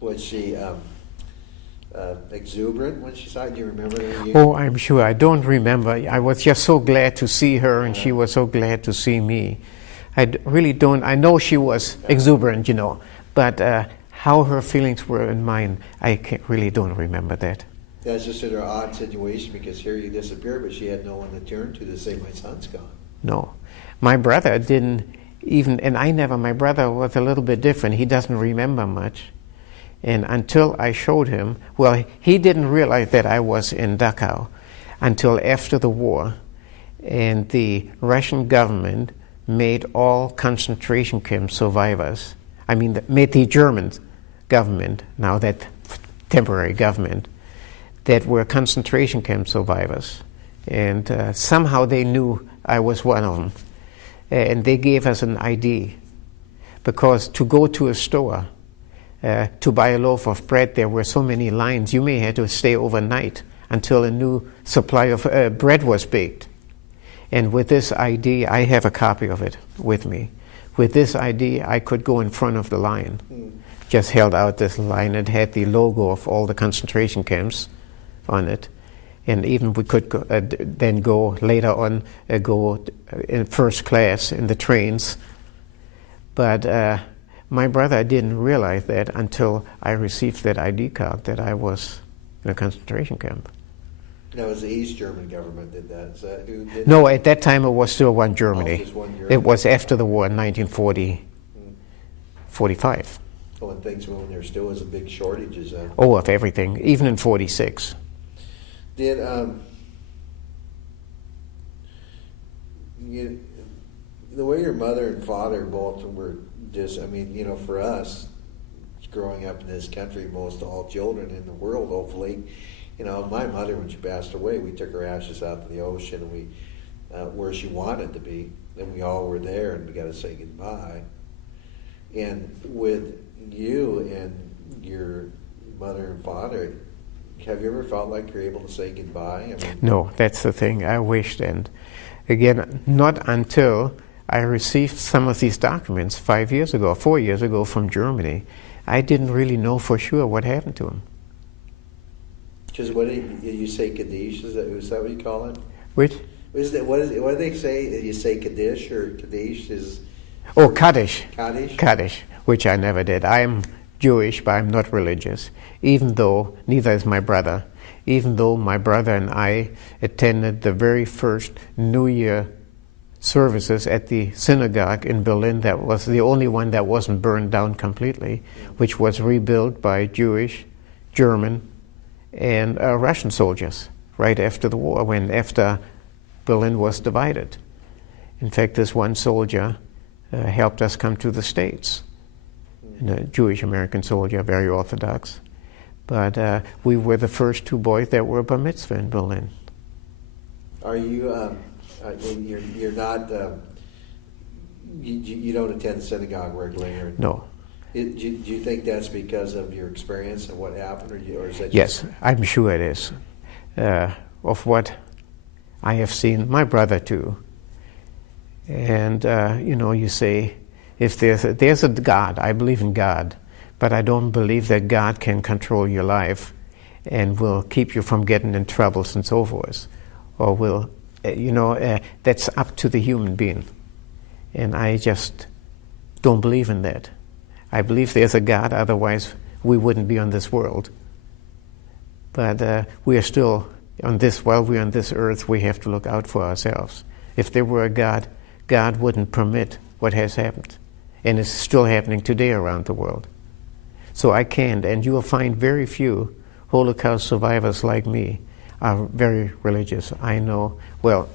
Was she exuberant when she saw it? Do you remember that? Oh, I'm sure. I don't remember. I was just so glad to see her, and she was so glad to see me. I really don't. I know she was exuberant, but how her feelings were in mine, I really don't remember that. That's just an odd situation, because here you disappeared, but she had no one to turn to say, my son's gone. No. My brother didn't even, and my brother was a little bit different. He doesn't remember much. And until I showed him, well, he didn't realize that I was in Dachau until after the war. And the Russian government made all concentration camp survivors. Made the German government, now that temporary government, that were concentration camp survivors. And somehow they knew I was one of them. And they gave us an ID. Because to go to a store, to buy a loaf of bread, there were so many lines. You may have to stay overnight until a new supply of bread was baked. And with this ID, I have a copy of it with me. With this ID, I could go in front of the line. Just held out this line. It had the logo of all the concentration camps on it. And even we could then go later on, go in first class in the trains. But my brother didn't realize that until I received that ID card, that I was in a concentration camp. That was the East German government did that. Is that who did No, that? at that time it was still one Germany. Just one Germany. It was after the war in 1940, 45. Well, and things when there still was a big shortage. Oh, of everything, even in 46. Did the way your mother and father both were just, for us, growing up in this country, most all children in the world, hopefully, my mother, when she passed away, we took her ashes out to the ocean, and we, where she wanted to be, and we all were there, and we got to say goodbye. And with you and your mother and father, have you ever felt like you're able to say goodbye? No, that's the thing. I wished, and Again, not until I received some of these documents 5 years ago, 4 years ago from Germany, I didn't really know for sure what happened to him. Because what do you say Kaddish? Is that what you call it? Which? What do they say? You say Kaddish or Kaddish is? Oh, Kaddish. Kaddish? Kaddish, which I never did. I am Jewish, but I'm not religious, even though neither is my brother. Even though my brother and I attended the very first New Year services at the synagogue in Berlin, that was the only one that wasn't burned down completely, which was rebuilt by Jewish, German, and Russian soldiers right after the war, after Berlin was divided. In fact, this one soldier helped us come to the States, a Jewish-American soldier, very Orthodox. But we were the first two boys that were bar mitzvah in Berlin. Are you? You're not. You don't attend synagogue regularly, or No. Do you think that's because of your experience and what happened, or is that? Yes, I'm sure it is. Of what I have seen, my brother too. And you say, if there's a God, I believe in God. But I don't believe that God can control your life and will keep you from getting in troubles and so forth. Or will, that's up to the human being. And I just don't believe in that. I believe there's a God, otherwise we wouldn't be on this world. But we are still on this, while we're on this earth, we have to look out for ourselves. If there were a God, God wouldn't permit what has happened. And it's still happening today around the world. So I can't, and you will find very few Holocaust survivors like me are very religious. I know, well,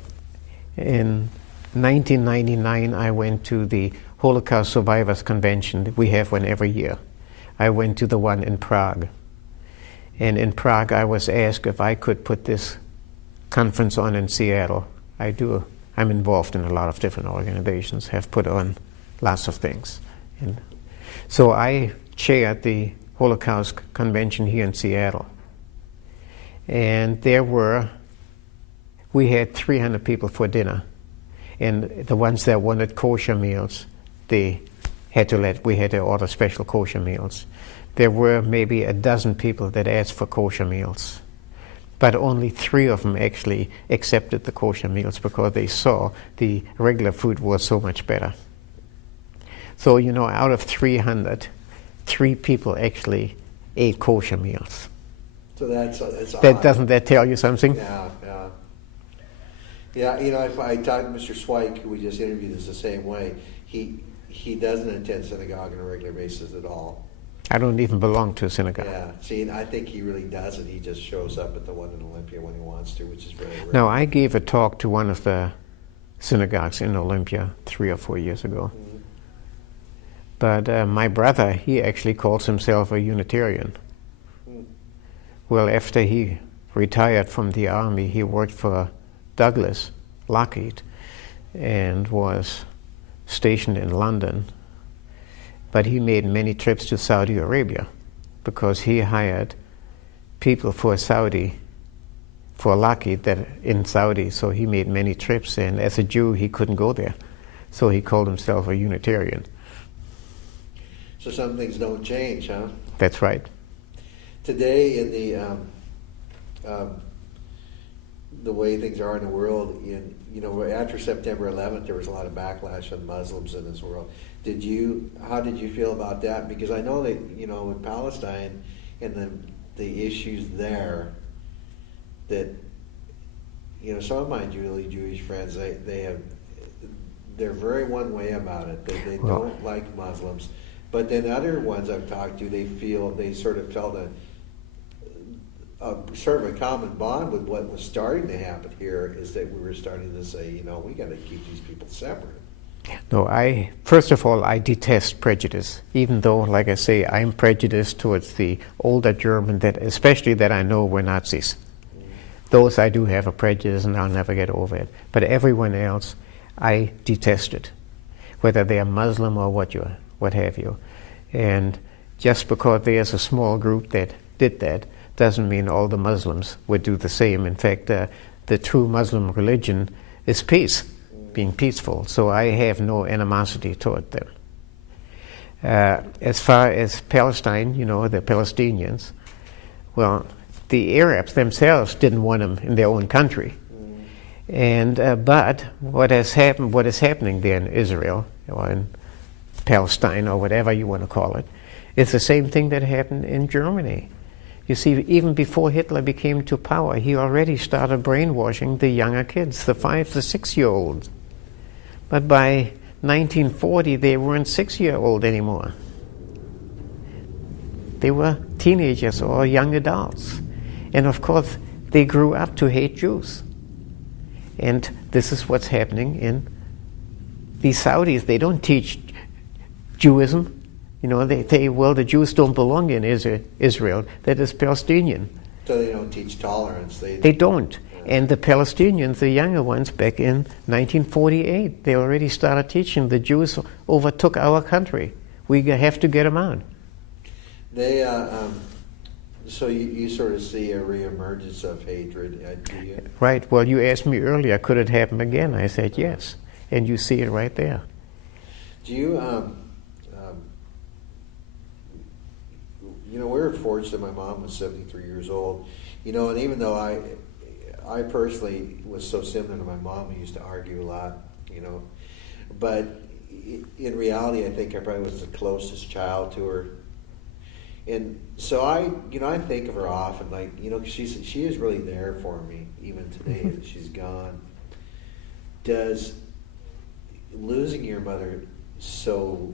in 1999 I went to the Holocaust Survivors Convention. We have one every year. I went to the one in Prague. And in Prague I was asked if I could put this conference on in Seattle. I do. I'm involved in a lot of different organizations, have put on lots of things. And so I chaired the Holocaust Convention here in Seattle. And we had 300 people for dinner. And the ones that wanted kosher meals, we had to order special kosher meals. There were maybe a dozen people that asked for kosher meals. But only 3 of them actually accepted the kosher meals because they saw the regular food was so much better. So, out of 300, 3 people actually ate kosher meals. So that's that. Doesn't that tell you something? Yeah. If I talk to Mr. Zweig, who we just interviewed, is the same way. He doesn't attend synagogue on a regular basis at all. I don't even belong to a synagogue. Yeah, see, and I think he really doesn't. He just shows up at the one in Olympia when he wants to, which is very rare. Now, I gave a talk to one of the synagogues in Olympia 3 or 4 years ago. Mm-hmm. But my brother, he actually calls himself a Unitarian. Well, after he retired from the army, he worked for Douglas, Lockheed, and was stationed in London. But he made many trips to Saudi Arabia because he hired people for Lockheed in Saudi, so he made many trips, and as a Jew, he couldn't go there. So he called himself a Unitarian. So some things don't change, huh? That's right. Today, in the way things are in the world, after September 11th, there was a lot of backlash on Muslims in this world. How did you feel about that? Because I know that in Palestine and the issues there, that some of my Jewish friends, they're very one way about it. They don't like Muslims. But then other ones I've talked to, they sort of felt a common bond with what was starting to happen here, is that we were starting to say, we got to keep these people separate. No, first of all, I detest prejudice, even though, like I say, I'm prejudiced towards the older German, especially that I know were Nazis. Those I do have a prejudice, and I'll never get over it. But everyone else, I detest it, whether they are Muslim or what have you. And just because there's a small group that did that doesn't mean all the Muslims would do the same. In fact, the true Muslim religion is peace, being peaceful. So I have no animosity toward them. As far as Palestine, the Palestinians, well, the Arabs themselves didn't want them in their own country. And but what is happening there in Israel or in Palestine or whatever you want to call it, is the same thing that happened in Germany. You see, even before Hitler became to power, he already started brainwashing the younger kids, the 5 to 6-year-olds. But by 1940, they weren't 6-year-old anymore. They were teenagers or young adults. And of course, they grew up to hate Jews. And this is what's happening in the Saudis. They don't teach Jewism. The Jews don't belong in Israel. That is Palestinian. So they don't teach tolerance. They don't. And the Palestinians, the younger ones, back in 1948, they already started teaching the Jews overtook our country. We have to get them out. They, so you sort of see a reemergence of hatred, do you? Right. Well, you asked me earlier, could it happen again? I said yes. And you see it right there. Do you, we were fortunate my mom was 73 years old, and even though I personally was so similar to my mom, we used to argue a lot, but in reality, I think I probably was the closest child to her. And so I think of her often, like, 'cause she is really there for me, even today that she's gone. Does losing your mother so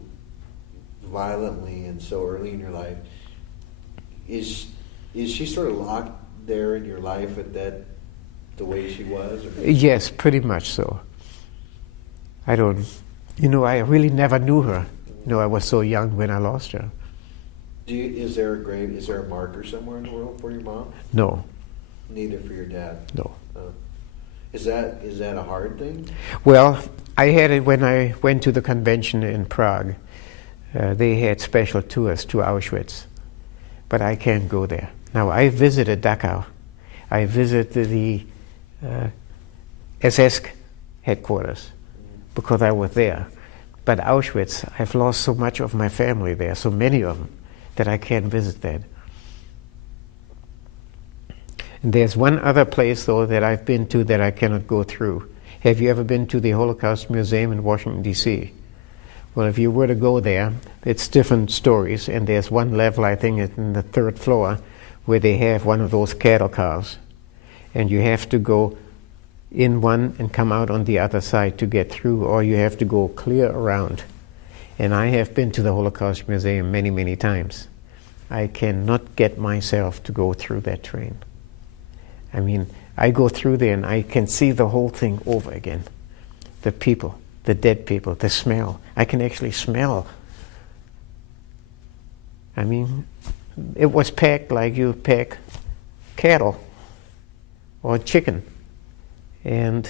violently and so early in your life, is she sort of locked there in your life at that, the way she was? Or? Yes, pretty much so. I really never knew her. I was so young when I lost her. Is there a marker somewhere in the world for your mom? No. Neither for your dad? No. Is that a hard thing? Well, I had it when I went to the convention in Prague. They had special tours to Auschwitz, but I can't go there. Now, I visited Dachau. I visited the SS headquarters because I was there. But Auschwitz, I've lost so much of my family there, so many of them, that I can't visit that. And there's one other place, though, that I've been to that I cannot go through. Have you ever been to the Holocaust Museum in Washington, D.C.? Well, if you were to go there, it's different stories, and there's one level, I think, in the 3rd floor, where they have one of those cattle cars, and you have to go in one and come out on the other side to get through, or you have to go clear around. And I have been to the Holocaust Museum many, many times. I cannot get myself to go through that train. I mean, I go through there and I can see the whole thing over again. The people, the dead people, the smell. I can actually smell. I mean, it was packed like you pack cattle or chicken. And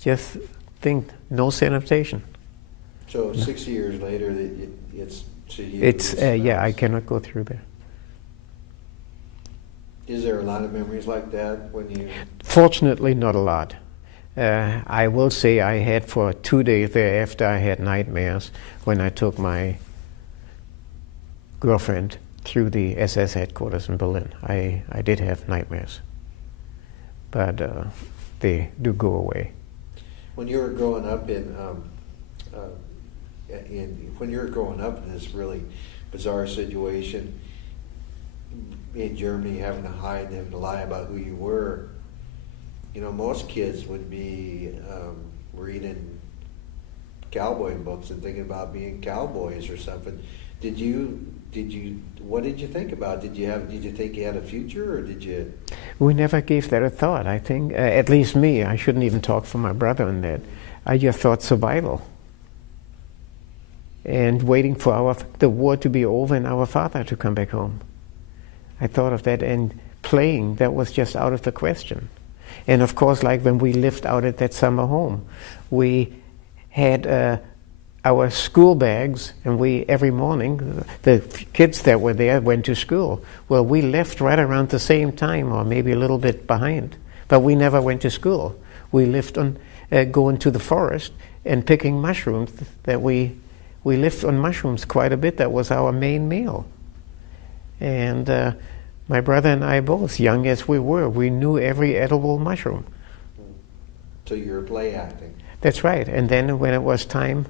just think, no sanitation. So 60 years later, it's to you. Yeah, I cannot go through there. Is there a lot of memories like that when you? Fortunately, not a lot. I will say I had for 2 days thereafter, I had nightmares when I took my girlfriend through the SS headquarters in Berlin. I did have nightmares, but they do go away. When you were growing up when you were growing up in this really bizarre situation in Germany, having to hide and having to lie about who you were, most kids would be reading cowboy books and thinking about being cowboys or something. What did you think about? Did you think you had a future, or did you? We never gave that a thought, I think. At least me. I shouldn't even talk for my brother on that. I just thought survival. And waiting for the war to be over and our father to come back home. I thought of that, and playing, that was just out of the question. And of course, like when we lived out at that summer home, we had our school bags, and every morning, the kids that were there went to school. Well, we left right around the same time, or maybe a little bit behind, but we never went to school. We lived going to the forest and picking mushrooms. That we lived on mushrooms quite a bit. That was our main meal. And my brother and I both, young as we were, we knew every edible mushroom. So you were play acting. That's right. And then when it was time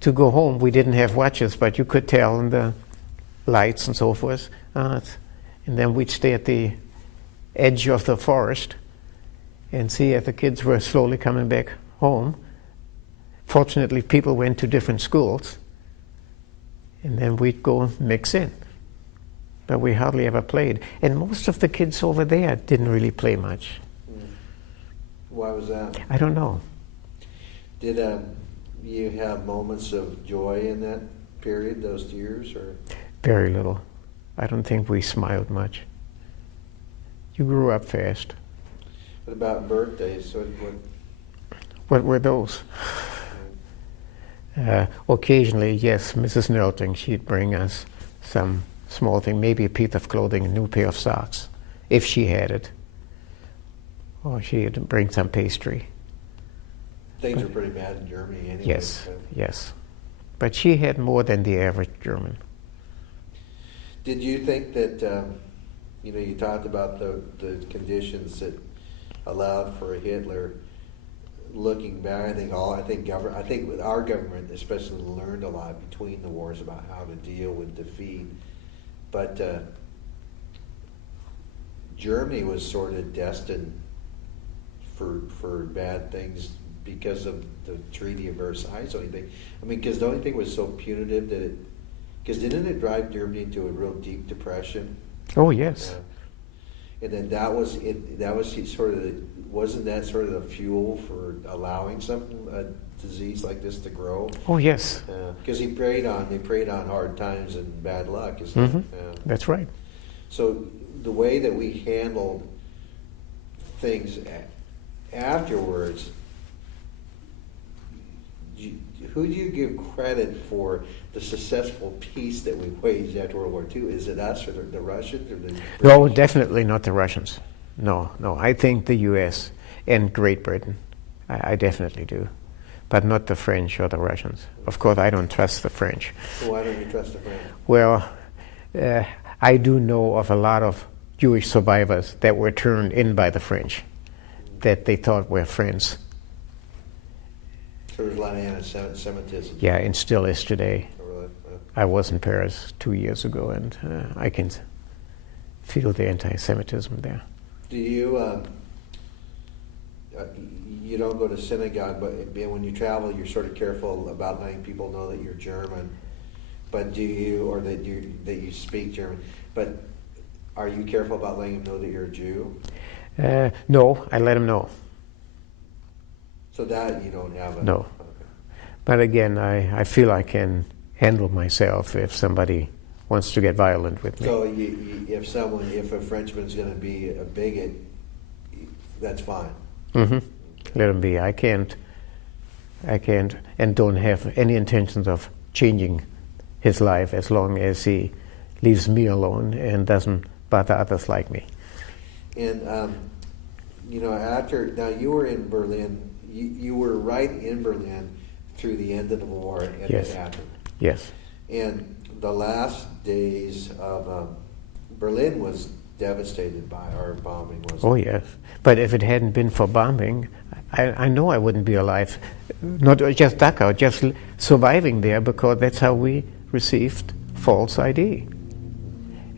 to go home, we didn't have watches, but you could tell in the lights and so forth. And then we'd stay at the edge of the forest and see if the kids were slowly coming back home. Fortunately, people went to different schools, and then we'd go mix in. But we hardly ever played. And most of the kids over there didn't really play much. Why was that? I don't know. Did you have moments of joy in that period, those years, or? Very little. I don't think we smiled much. You grew up fast. What about birthdays? What were those? Occasionally, yes, Mrs. Nelting, she'd bring us some small thing, maybe a piece of clothing, a new pair of socks, if she had it. Or she'd bring some pastry. Things were pretty bad in Germany anyway. Yes, so. yes. But she had more than the average German. Did you think that, you talked about the conditions that allowed for Hitler? Looking back, I think our government especially learned a lot between the wars about how to deal with defeat. But Germany was sort of destined for bad things because of the Treaty of Versailles. Because the only thing was so punitive that because didn't it drive Germany into a real deep depression? Oh yes. And then that was sort of wasn't that sort of the fuel for allowing a disease like this to grow? Oh yes. Because they preyed on hard times and bad luck. That's right. So the way that we handled things afterwards, who do you give credit for the successful peace that we waged after World War II? Is it us or the Russians or the British? No, definitely not the Russians. No. I think the U.S. and Great Britain. I definitely do. But not the French or the Russians. Of course, I don't trust the French. So why don't you trust the French? Well, I do know of a lot of Jewish survivors that were turned in by the French that they thought were friends. So there's a lot of anti-Semitism. Yeah, and still is today. Oh, really? I was in Paris 2 years ago, and I can feel the anti-Semitism there. Do you, you don't go to synagogue, but when you travel, you're sort of careful about letting people know that you're German. But do you, or that you speak German? But are you careful about letting them know that you're a Jew? No, I let them know. So that you don't have a... No. Okay. But again, I feel I can handle myself if somebody wants to get violent with me. So if a Frenchman's going to be a bigot, that's fine. Mm-hmm. Let him be. I can't and don't have any intentions of changing his life as long as he leaves me alone and doesn't bother others like me. And, now you were in Berlin, you were right in Berlin through the end of the war and Yes. it happened. Yes. And the last days of Berlin was devastated by our bombing, wasn't it? Oh, yes. But if it hadn't been for bombing, I know I wouldn't be alive. Not just Dachau, just surviving there, because that's how we received false ID.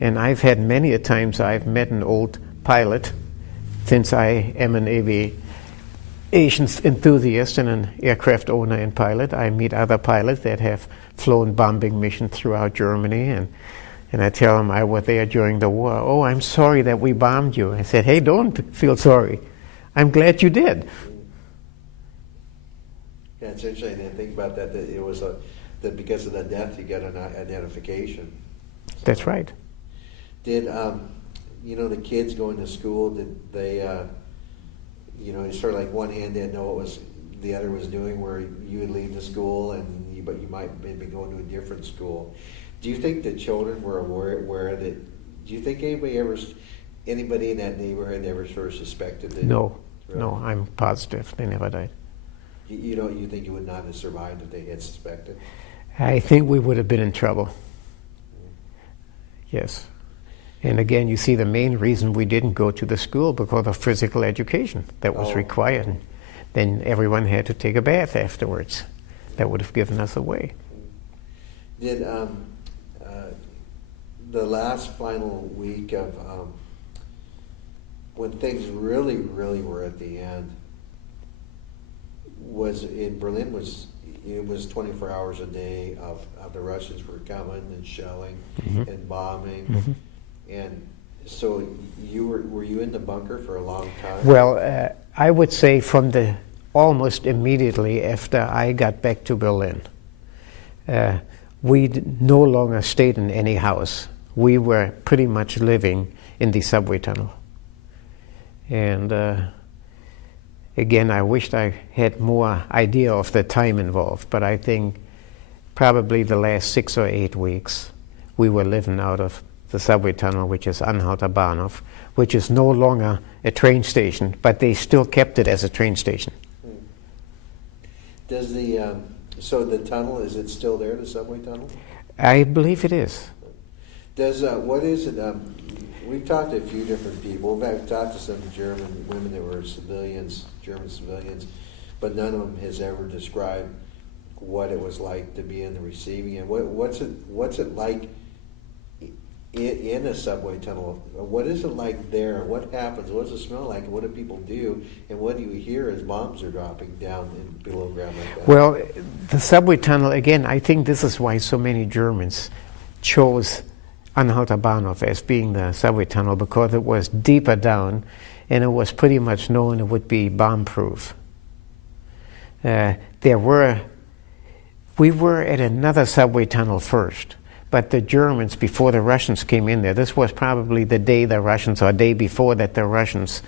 And I've had many a times I've met an old pilot, since I am an aviation enthusiast and an aircraft owner and pilot. I meet other pilots that have flown bombing missions throughout Germany, and I tell them I was there during the war. Oh, I'm sorry that we bombed you. I said, hey, don't feel sorry. I'm glad you did. Yeah, it's interesting to think about that it was that because of the death you got an identification. That's right. Did the kids going to school? Did they? It's sort of like one hand didn't know what the other was doing. Where you would leave the school but you might maybe go to a different school. Do you think the children were aware that? Do you think anybody in that neighborhood ever sort of suspected that? No. Really? No, I'm positive they never died. You think you would not have survived if they had suspected? I think we would have been in trouble. Yes. And again, you see the main reason we didn't go to the school because of physical education that was required. Then everyone had to take a bath afterwards. That would have given us away. Did the last final week of when things really, really were at the end, was in Berlin, it was 24 hours a day of the Russians were coming and shelling and bombing. And so were you in the bunker for a long time? Well, I would say from almost immediately after I got back to Berlin, we no longer stayed in any house. We were pretty much living in the subway tunnel. And again, I wished I had more idea of the time involved, but I think probably the last 6 or 8 weeks we were living out of the subway tunnel, which is Anhalter Bahnhof, which is no longer a train station, but they still kept it as a train station. Does so the tunnel, is it still there, the subway tunnel? I believe it is. Does what is it? We've talked to a few different people. We've talked to some German women that were civilians, German civilians, but none of them has ever described what it was like to be in the receiving end. What's it like in a subway tunnel? What is it like there? What happens? What does it smell like? And what do people do? And what do you hear as bombs are dropping down below ground like that? Well, the subway tunnel, again, I think this is why so many Germans chose Anhalter Bahnhof as being the subway tunnel, because it was deeper down and it was pretty much known it would be bomb-proof. We were at another subway tunnel first, but the Germans, before the Russians came in there, this was probably the day the Russians, or day before that the Russians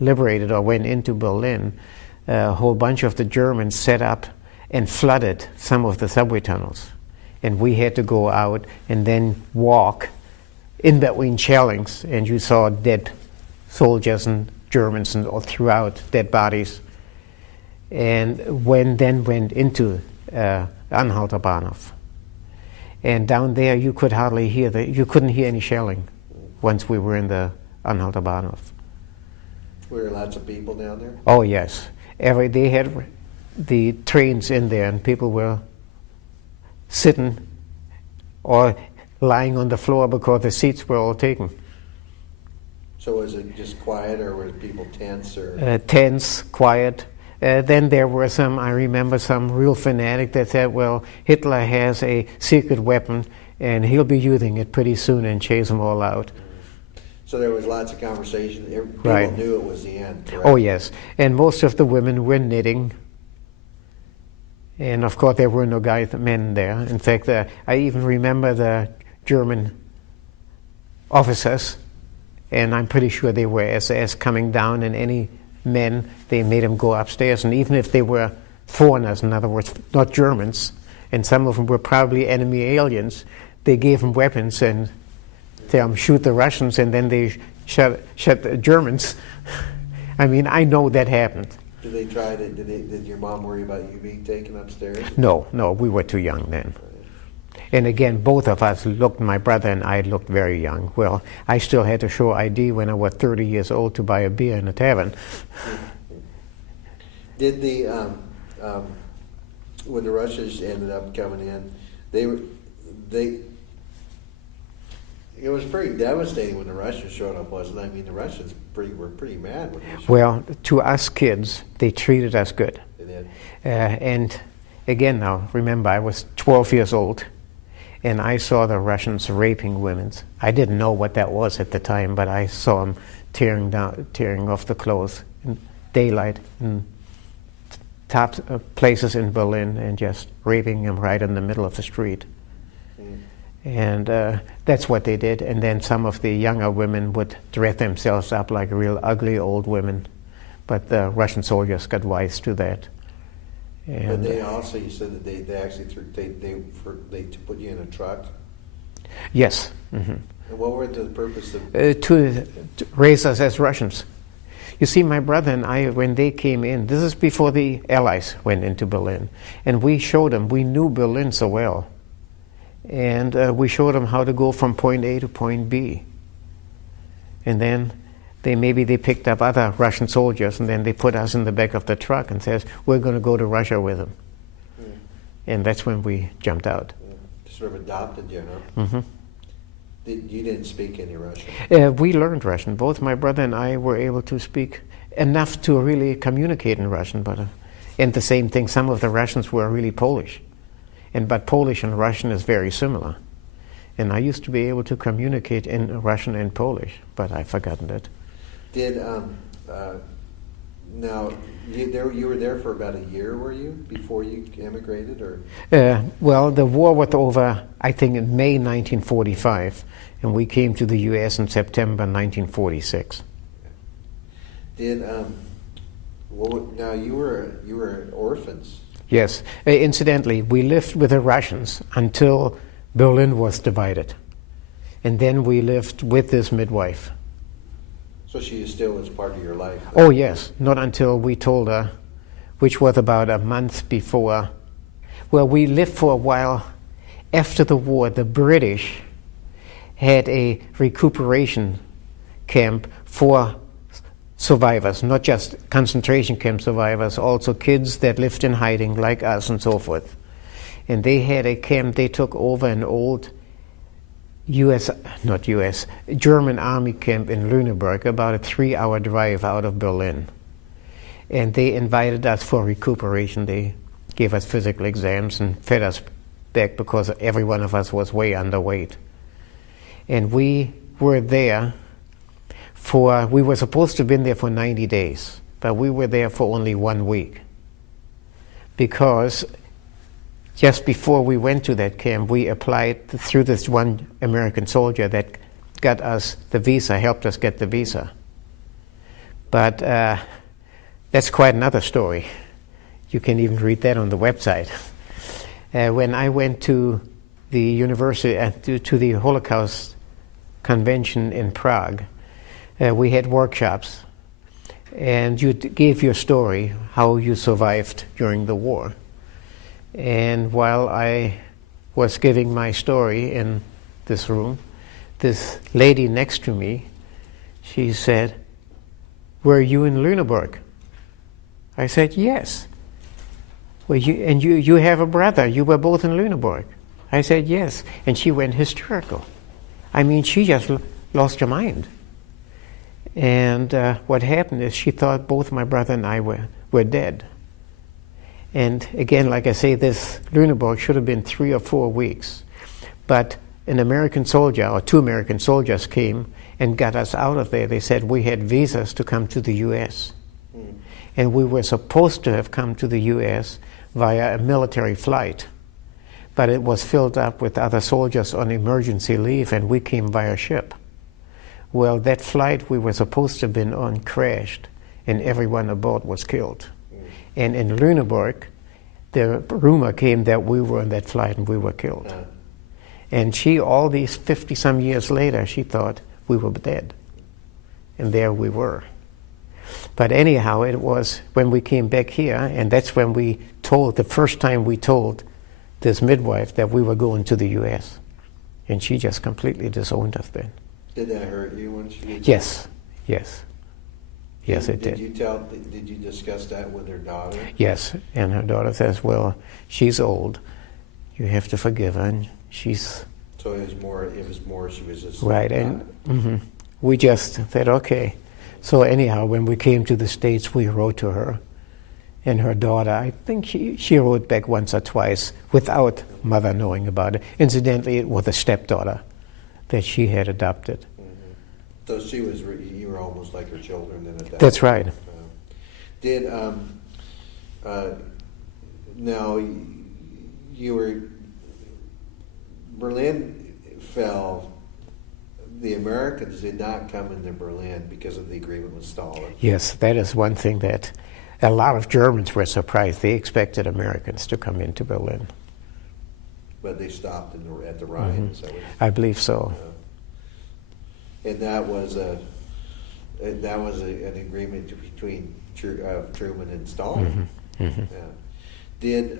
liberated or went into Berlin, a whole bunch of the Germans set up and flooded some of the subway tunnels. And we had to go out and then walk in between shellings, and you saw dead soldiers and Germans and all throughout, dead bodies. And then went into Anhalter Bahnhof. And down there you could hardly hear you couldn't hear any shelling once we were in the Anhalter Bahnhof. Were there lots of people down there? Oh yes. They had the trains in there and people were sitting or lying on the floor because the seats were all taken. So was it just quiet, or were people tense? Or tense, quiet. Then there were I remember some real fanatic that said, well, Hitler has a secret weapon and he'll be using it pretty soon and chase them all out. So there was lots of conversation. People knew it was the end, correct? Oh yes, and most of the women were knitting. And of course there were no men there. In fact, I even remember the German officers, and I'm pretty sure they were SS coming down, and any men, they made them go upstairs. And even if they were foreigners, in other words, not Germans, and some of them were probably enemy aliens, they gave them weapons and tell them shoot the Russians, and then they shut the Germans. I mean, I know that happened. Did your mom worry about you being taken upstairs? No, we were too young then. And again, both of us my brother and I looked very young. Well, I still had to show ID when I was 30 years old to buy a beer in a tavern. Did when the Russians ended up coming in, it was pretty devastating when the Russians showed up, wasn't it? I mean, the Russians were pretty mad when they showed up. Well, to us kids, they treated us good. They did. And again now, remember, I was 12 years old, and I saw the Russians raping women. I didn't know what that was at the time, but I saw them tearing off the clothes in daylight in top places in Berlin and just raping them right in the middle of the street. And that's what they did. And then some of the younger women would dress themselves up like real ugly old women. But the Russian soldiers got wise to that. And but they also, you said that they actually they put you in a truck? Yes. Mm-hmm. And what were the purpose of? To raise us as Russians. You see, my brother and I, when they came in, this is before the Allies went into Berlin, and we showed them, we knew Berlin so well, and we showed them how to go from point A to point B. And then they picked up other Russian soldiers, and then they put us in the back of the truck and says, we're going to go to Russia with them. And that's when we jumped out. Sort of adopted you, huh? Mm-hmm. You didn't speak any Russian? We learned Russian. Both my brother and I were able to speak enough to really communicate in Russian. And the same thing, some of the Russians were really Polish. But Polish and Russian is very similar. And I used to be able to communicate in Russian and Polish, but I've forgotten it. Now, you were there for about a year, were you, before you emigrated, or? Well, the war was over, I think, in May 1945, and we came to the U.S. in September 1946. Now you were orphans. Yes. Incidentally, we lived with the Russians until Berlin was divided, and then we lived with this midwife. So she still was part of your life? Oh, yes. Not until we told her, which was about a month before. Well, we lived for a while. After the war, the British had a recuperation camp for survivors, not just concentration camp survivors, also kids that lived in hiding like us and so forth. And they had a camp, they took over an old German army camp in Lüneburg, about a 3-hour drive out of Berlin. And they invited us for recuperation. They gave us physical exams and fed us back because every one of us was way underweight. And we were there we were supposed to have been there for 90 days, but we were there for only 1 week. Because just before we went to that camp, we applied through this one American soldier that got us the visa, helped us get the visa. But that's quite another story. You can even read that on the website. When I went to the university, to the Holocaust Convention in Prague, we had workshops, and you gave your story, how you survived during the war. And while I was giving my story in this room, this lady next to me, she said, "Were you in Lüneburg?" I said, "Yes." "Well, you have a brother. You were both in Lüneburg." I said, "Yes." And she went hysterical. I mean, she just lost her mind. And what happened is she thought both my brother and I were dead. And again, like I say, this Lüneburg should have been 3 or 4 weeks. But an American soldier, or 2 American soldiers, came and got us out of there. They said we had visas to come to the U.S. And we were supposed to have come to the U.S. via a military flight. But it was filled up with other soldiers on emergency leave, and we came via ship. Well, that flight we were supposed to have been on crashed, and everyone aboard was killed. And in Lüneburg, the rumor came that we were on that flight and we were killed. And she, all these 50-some years later, she thought we were dead. And there we were. But anyhow, it was when we came back here, and that's when the first time we told this midwife that we were going to the U.S. And she just completely disowned us then. Did that hurt you when she did? Yes, yes. Yes, it did. Did you discuss that with her daughter? Yes, and her daughter says, "Well, she's old. You have to forgive her." And she's... So it was more. She was just right, and we just said, okay. So anyhow, when we came to the States, we wrote to her, and her daughter, I think she wrote back once or twice without mother knowing about it. Incidentally, it was a stepdaughter that she had adopted. So you were almost like her children then at that That's point. Right. Now Berlin fell. The Americans did not come into Berlin because of the agreement with Stalin. Yes, that is one thing that a lot of Germans were surprised. They expected Americans to come into Berlin. But they stopped at the Rhine. I believe so. And that was That was an agreement between Truman and Stalin. Mm-hmm. Yeah. Did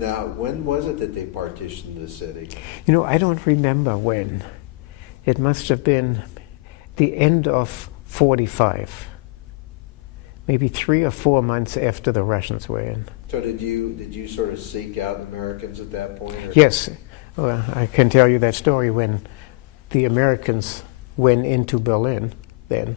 now when was it that they partitioned the city? I don't remember when. It must have been the end of 45, maybe 3 or 4 months after the Russians were in. So did you sort of seek out Americans at that point? Or? Yes, well, I can tell you that story. When the Americans went into Berlin, then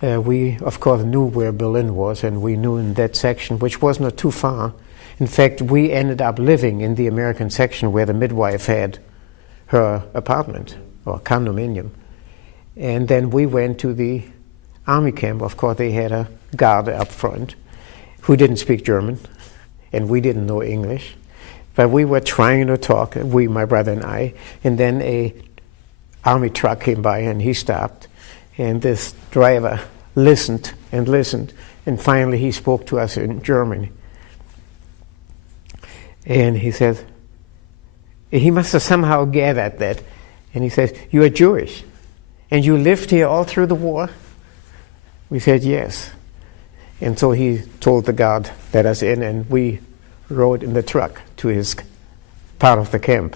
we of course knew where Berlin was, and we knew in that section, which was not too far. In fact, we ended up living in the American section where the midwife had her apartment or condominium. And then we went to the army camp. Of course, they had a guard up front who didn't speak German, and we didn't know English. But we were trying to talk, my brother and I, and then a army truck came by and he stopped, and this driver listened and listened, and finally he spoke to us in German. And he said, he must have somehow gathered that, and he said, "You are Jewish, and you lived here all through the war?" We said, "Yes." And so he told the guard, let us in, and we rode in the truck to his part of the camp.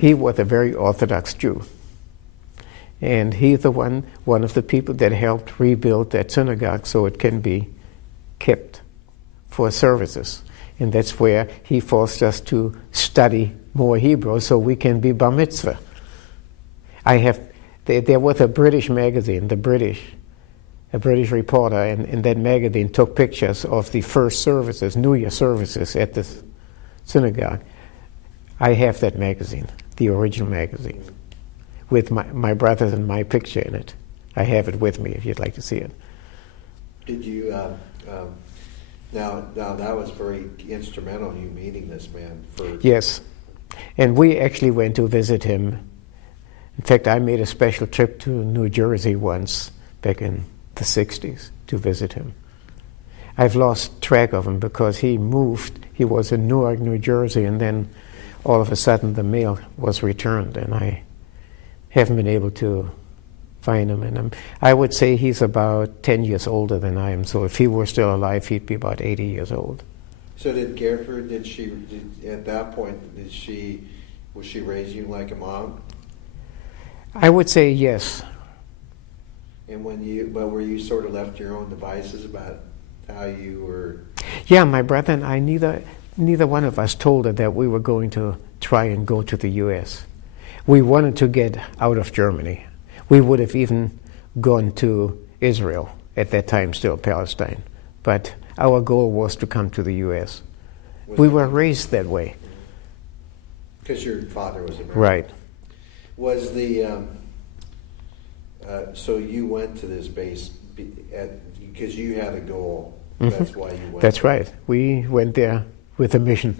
He was a very Orthodox Jew. And he's one of the people that helped rebuild that synagogue so it can be kept for services. And that's where he forced us to study more Hebrew so we can be bar mitzvah. There was a British magazine, a British reporter, and that magazine took pictures of the first services, New Year services at the synagogue. I have that magazine, the original magazine, with my brothers and my picture in it. I have it with me if you'd like to see it. Did you, now that was very instrumental in you meeting this man. Yes, and we actually went to visit him. In fact, I made a special trip to New Jersey once, back in the 60s, to visit him. I've lost track of him because he moved. He was in Newark, New Jersey, and then all of a sudden the mail was returned, and I haven't been able to find him. And I would say he's about 10 years older than I am, so if he were still alive, he'd be about 80 years old. So did Gertrude, at that point, was she raise you like a mom? I would say yes. And were you sort of left to your own devices about how you were? Yeah, my brother and I, neither one of us told her that we were going to try and go to the U.S. We wanted to get out of Germany. We would have even gone to Israel, at that time still Palestine. But our goal was to come to the U.S. We were raised that way. Because your father was American. Right. Was so you went to this base because you had a goal. Mm-hmm. That's why you went. That's right. We went there with a mission.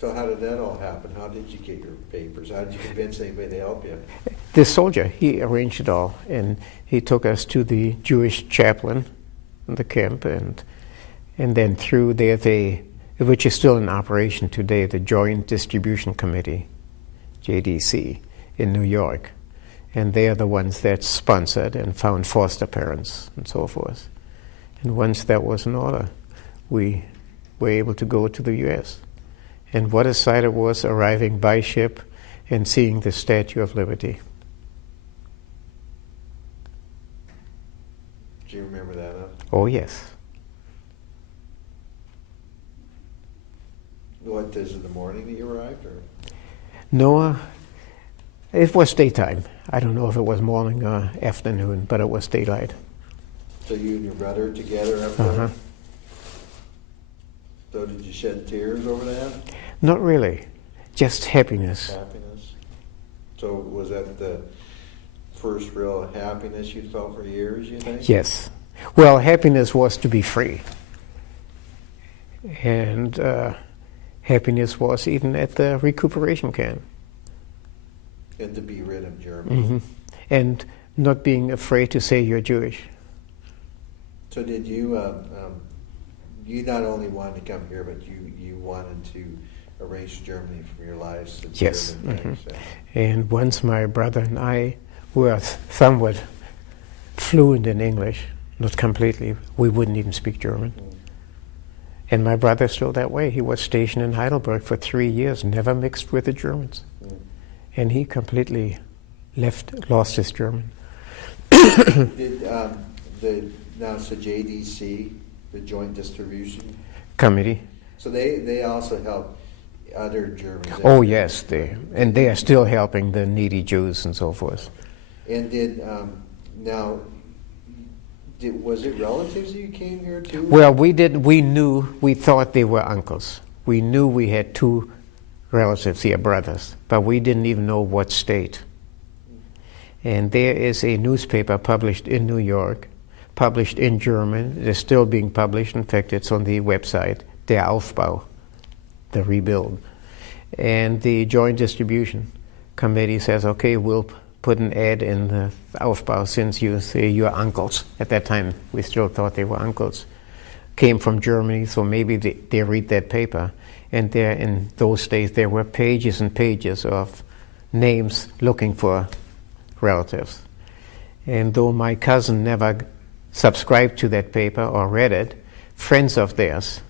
So how did that all happen? How did you get your papers? How did you convince anybody to help you? This soldier, he arranged it all, and he took us to the Jewish chaplain in the camp, and then through there, which is still in operation today, the Joint Distribution Committee, JDC, in New York. And they are the ones that sponsored and found foster parents and so forth. And once that was in order, we were able to go to the U.S. And what a sight it was arriving by ship and seeing the Statue of Liberty. Do you remember that? Huh? Oh, yes. What, is it the morning that you arrived? Or? No, it was daytime. I don't know if it was morning or afternoon, but it was daylight. So you and your brother together up there? Uh-huh. So did you shed tears over that? Not really, just happiness. Happiness. So was that the first real happiness you felt for years, you think? Yes. Well, happiness was to be free. And happiness was even at the recuperation camp. And to be rid of Germany. Mm-hmm. And not being afraid to say you're Jewish. So did you, you not only wanted to come here, but you wanted to erase Germany from your life? Yes. Mm-hmm. And once my brother and I were somewhat fluent in English, not completely. We wouldn't even speak German. And my brother's still that way. He was stationed in Heidelberg for 3 years, never mixed with the Germans. And he completely lost his German. Did now it's the JDC, the Joint Distribution Committee. So they also help other Germans. Oh yes, they are still helping the needy Jews and so forth. And was it relatives that you came here to? Well, we thought they were uncles. We knew we had 2 relatives here, brothers, but we didn't even know what state. And there is a newspaper published in New York, published in German. It is still being published. In fact, it's on the website, Der Aufbau, the rebuild. And the Joint Distribution Committee says, okay, we'll put an ad in the Aufbau since you say you're uncles. At that time, we still thought they were uncles. Came from Germany, so maybe they read that paper. And there, in those days, there were pages and pages of names looking for relatives. And though my cousin never subscribed to that paper or read it, friends of theirs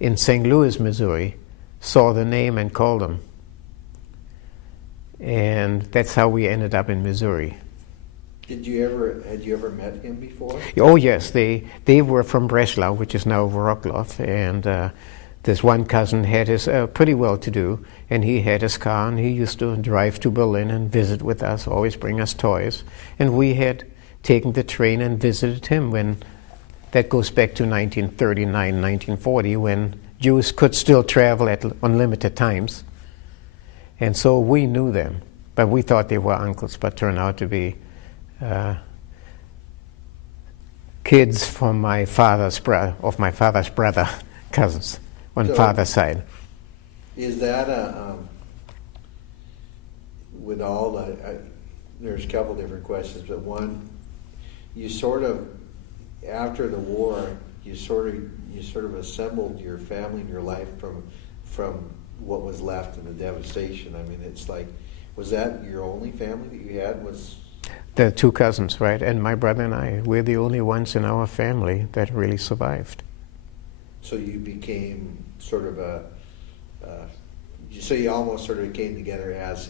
in St. Louis, Missouri, saw the name and called them. And that's how we ended up in Missouri. Had you ever met him before? Oh yes, they were from Breslau, which is now Wrocław, and this one cousin had his pretty well-to-do, and he had his car, and he used to drive to Berlin and visit with us, always bring us toys, and we had taken the train and visited him when that goes back to 1939, 1940, when Jews could still travel at unlimited times. And so we knew them, but we thought they were uncles, but turned out to be kids from my father's brother, cousins, on father's side. Is that with all the, there's a couple different questions, but one, you sort of, after the war, you sort of assembled your family and your life from what was left in the devastation. I mean, it's like, was that your only family that you had? Was the 2 cousins, right? And my brother and I, we're the only ones in our family that really survived. So you became sort of so you almost sort of came together as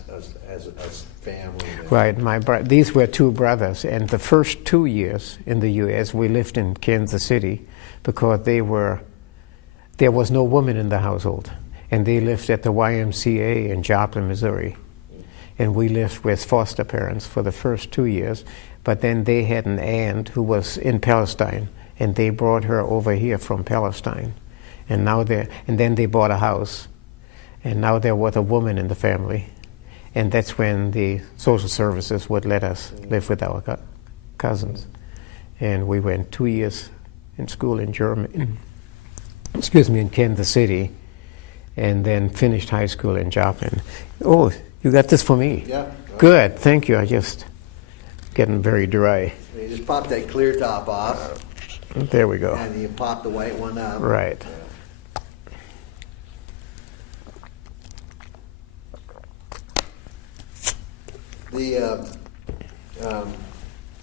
family. Right. These were 2 brothers, and the first 2 years in the U.S. we lived in Kansas City because there was no woman in the household, and they lived at the YMCA in Joplin, Missouri. And we lived with foster parents for the first 2 years, but then they had an aunt who was in Palestine, and they brought her over here from Palestine. And then they bought a house, and now there was a woman in the family. And that's when the social services would let us live with our cousins. And we went 2 years in school in in Kansas City, and then finished high school in Joplin. Oh, you got this for me? Yeah. Good, thank you. I just getting very dry. You just pop that clear top off. There we go. And you pop the white one up. Right.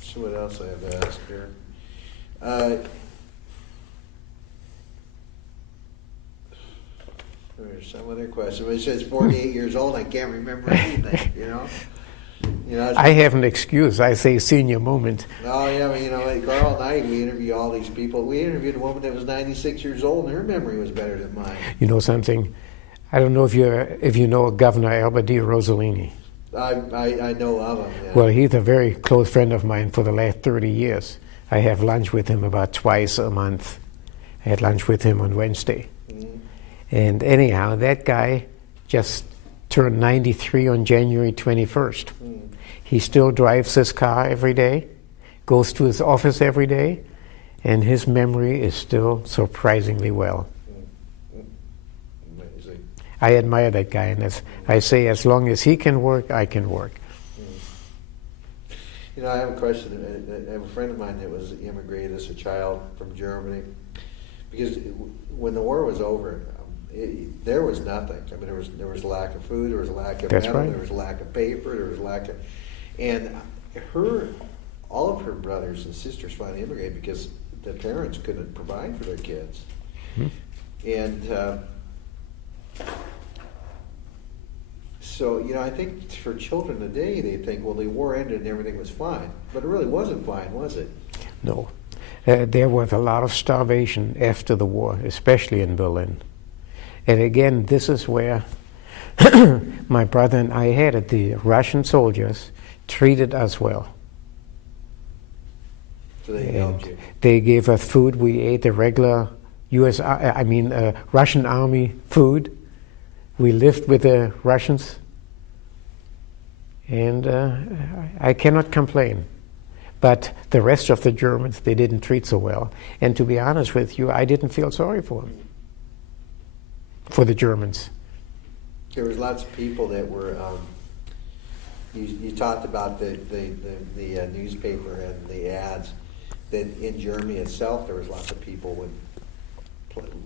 So what else I have to ask here? There's some other question. It says 48 years old. I can't remember anything. I have an excuse. I say senior moment. Oh yeah, but, Carl and I, we interview all these people. We interviewed a woman that was 96 years old, and her memory was better than mine. You know something? I don't know if you know Governor Albert D. Rossellini. I know of him. Yeah. Well, he's a very close friend of mine for the last 30 years. I have lunch with him about twice a month. I had lunch with him on Wednesday. Mm-hmm. And anyhow, that guy just turned 93 on January 21st. Mm. He still drives his car every day, goes to his office every day, and his memory is still surprisingly well. Amazing. I admire that guy, and I say as long as he can work, I can work. I have a question. I have a friend of mine that was immigrated as a child from Germany, because when the war was over, there was nothing. I mean, there was lack of food, there was lack of metal, right. There was lack of paper, there was lack of, and all of her brothers and sisters finally immigrated because the parents couldn't provide for their kids. And so, you know, I think for children today, they think, well, the war ended and everything was fine. But it really wasn't fine, was it? No. There was a lot of starvation after the war, especially in Berlin. And again, this is where my brother and I had it. The Russian soldiers treated us well. So they helped you. They gave us food. We ate the regular Russian army food. We lived with the Russians. And I cannot complain. But the rest of the Germans, they didn't treat so well. And to be honest with you, I didn't feel sorry for them, for the Germans. There was lots of people that were, you talked about the newspaper and the ads, that in Germany itself there was lots of people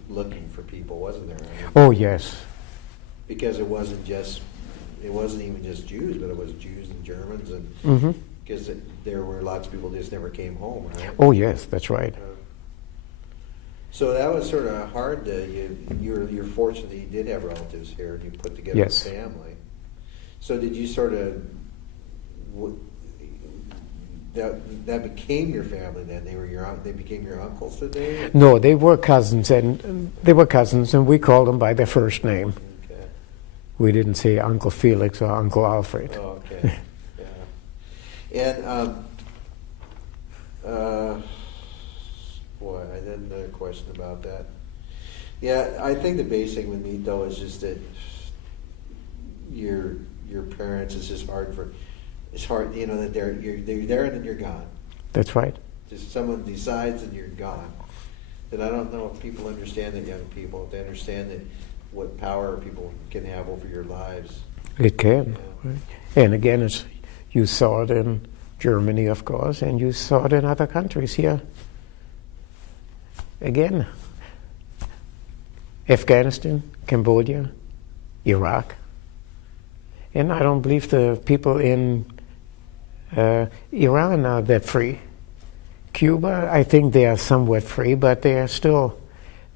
looking for people, wasn't there? I mean, Oh, yes. because it wasn't even just Jews, but it was Jews and Germans, and because there were lots of people that just never came home, right? Oh, yes, that's right. So that was sort of hard. You're fortunate that you did have relatives here, and you put together Yes. a family. So did you sort of that became your family then? They became your uncles today? No, they were cousins, and we called them by their first name. Okay. We didn't say Uncle Felix or Uncle Alfred. Oh, okay. Yeah. And boy, I had another question about that. Yeah, I think the basic thing with me though is just that your parents, it's just hard, you know, that you're there and then you're gone. That's right. Just someone decides and you're gone. And I don't know if people understand that, young people, if they understand that what power people can have over your lives. It can. Yeah. Right. And again, you saw it in Germany, of course, and you saw it in other countries here. Again, Afghanistan, Cambodia, Iraq. And I don't believe the people in Iran are that free. Cuba, I think they are somewhat free, but they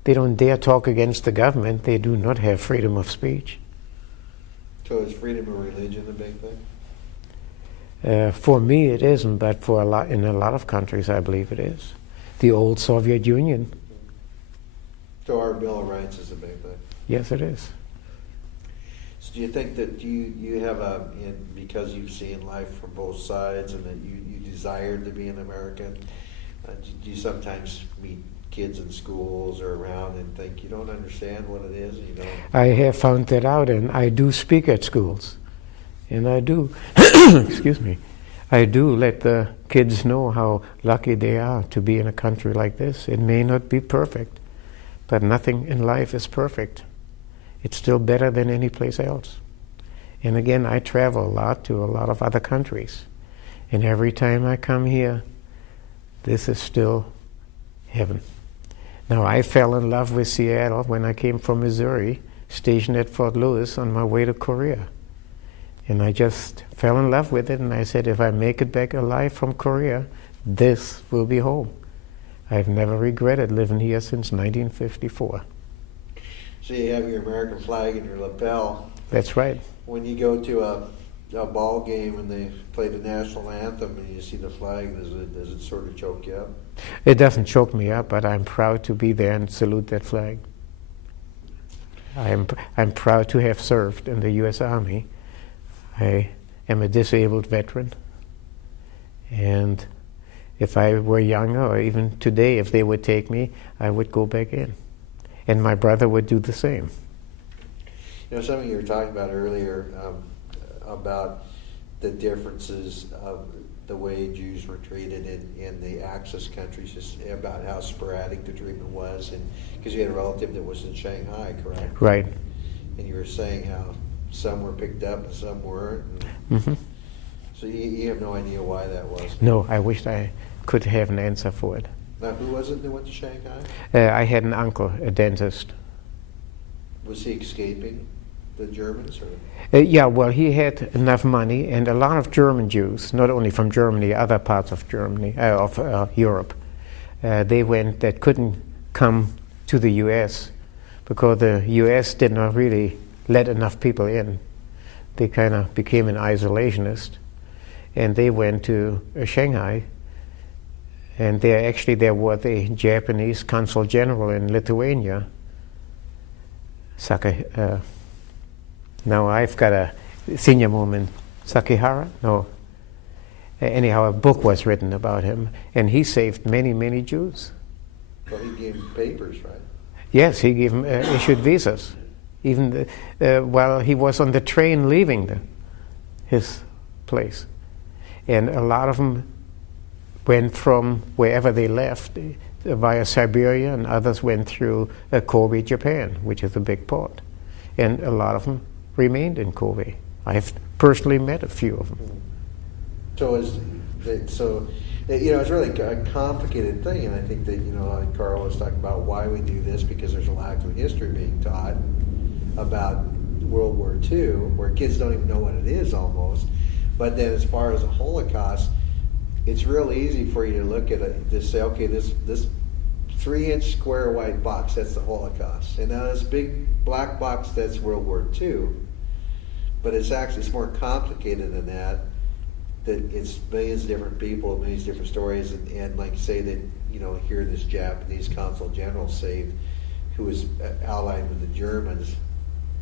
don't dare talk against the government. They do not have freedom of speech. So is freedom of religion a big thing? For me, it isn't, but in a lot of countries, I believe it is. The old Soviet Union. So our Bill of Rights is a big thing. Yes, it is. So do you think that you have because you've seen life from both sides and that you desired to be an American, do you sometimes meet kids in schools or around and think you don't understand what it is? You know? I have found that out, and I do speak at schools. And I do, excuse me, I do let the kids know how lucky they are to be in a country like this. It may not be perfect, but nothing in life is perfect. It's still better than any place else. And again, I travel a lot to a lot of other countries. And every time I come here, this is still heaven. Now, I fell in love with Seattle when I came from Missouri, stationed at Fort Lewis on my way to Korea. And I just fell in love with it, and I said, if I make it back alive from Korea, this will be home. I've never regretted living here since 1954. So you have your American flag in your lapel. That's right. When you go to a ball game and they play the national anthem and you see the flag, does it sort of choke you up? It doesn't choke me up, but I'm proud to be there and salute that flag. I'm proud to have served in the U.S. Army. I am a disabled veteran, and if I were younger, or even today, if they would take me, I would go back in. And my brother would do the same. You know, something you were talking about earlier about the differences of the way Jews were treated in the Axis countries, just about how sporadic the treatment was, and because you had a relative that was in Shanghai, correct? Right. And you were saying how some were picked up and some weren't. Mm-hmm. So you have no idea why that was? No, I wished I could have an answer for it. Now, who was it that went to Shanghai? I had an uncle, a dentist. Was he escaping the Germans? Or? Yeah, well, he had enough money, and a lot of German Jews, not only from Germany, other parts of Germany, of Europe, they went that couldn't come to the U.S. because the U.S. did not really let enough people in. They kind of became an isolationist, and they went to Shanghai, and there was a Japanese consul general in Lithuania. Now I've got a senior moment, Sakihara? No. Anyhow, a book was written about him, and he saved many, many Jews. Well, he gave them papers, right? Yes, he gave them, issued visas. Even while he was on the train leaving his place. And a lot of them went from wherever they left via Siberia, and others went through Kobe, Japan, which is a big port. And a lot of them remained in Kobe. I've personally met a few of them. So it's really a complicated thing, and I think that, like Carl was talking about why we do this, because there's a lack of history being taught about World War II, where kids don't even know what it is almost. But then as far as the Holocaust, it's real easy for you to look at it, to say, okay, this 3-inch square white box, that's the Holocaust. And now this big black box, that's World War II. But it's more complicated than that. That it's millions of different people, millions of different stories, and like say that, here this Japanese consul general saved, who was allied with the Germans,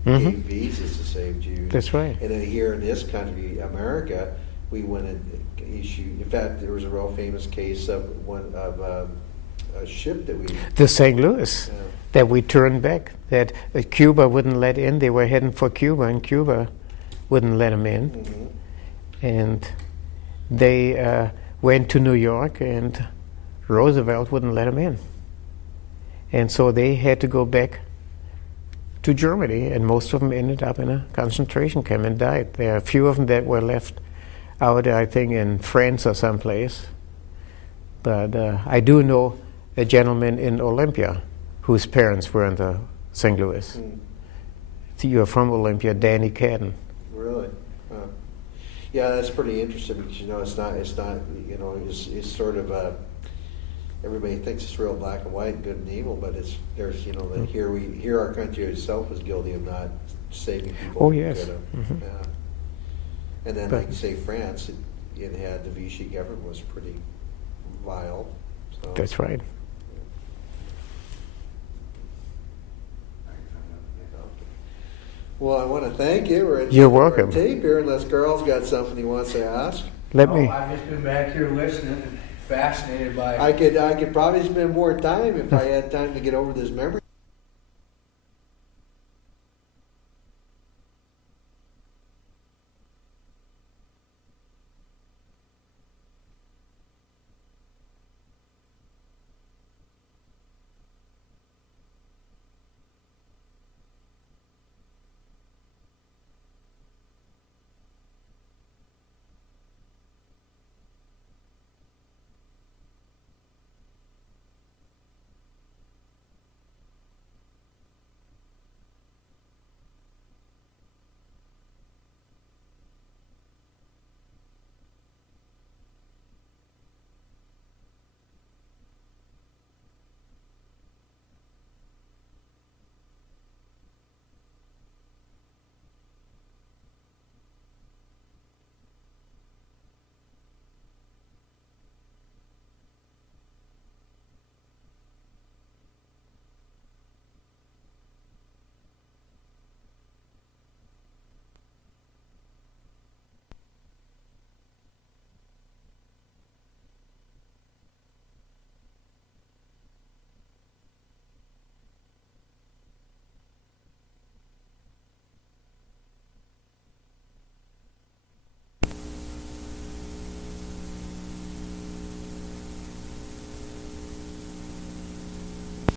gave visas to save Jews. That's right. And then here in this country, America, we went and issued. In fact, there was a real famous case of a ship that we. The St. Louis that we turned back. That Cuba wouldn't let in. They were heading for Cuba, and Cuba wouldn't let them in. Mm-hmm. And they went to New York, and Roosevelt wouldn't let them in. And so they had to go back to Germany, and most of them ended up in a concentration camp and died. There are a few of them that were left out, I think, in France or someplace. But I do know a gentleman in Olympia whose parents were in the St. Louis. You're from Olympia, Danny Cadden. Really? Yeah, that's pretty interesting because it's it's sort of everybody thinks it's real black and white, good and evil, but there's that here our country itself is guilty of not saving people. Oh yes. Mm-hmm. Yeah. And then, like say France, it had the Vichy government was pretty vile. So. That's right. Well, I want to thank you. You're welcome. Tape here, unless Carl's got something he wants to ask. I've just been back here listening and fascinated by. I could probably spend more time if I had time to get over this memory.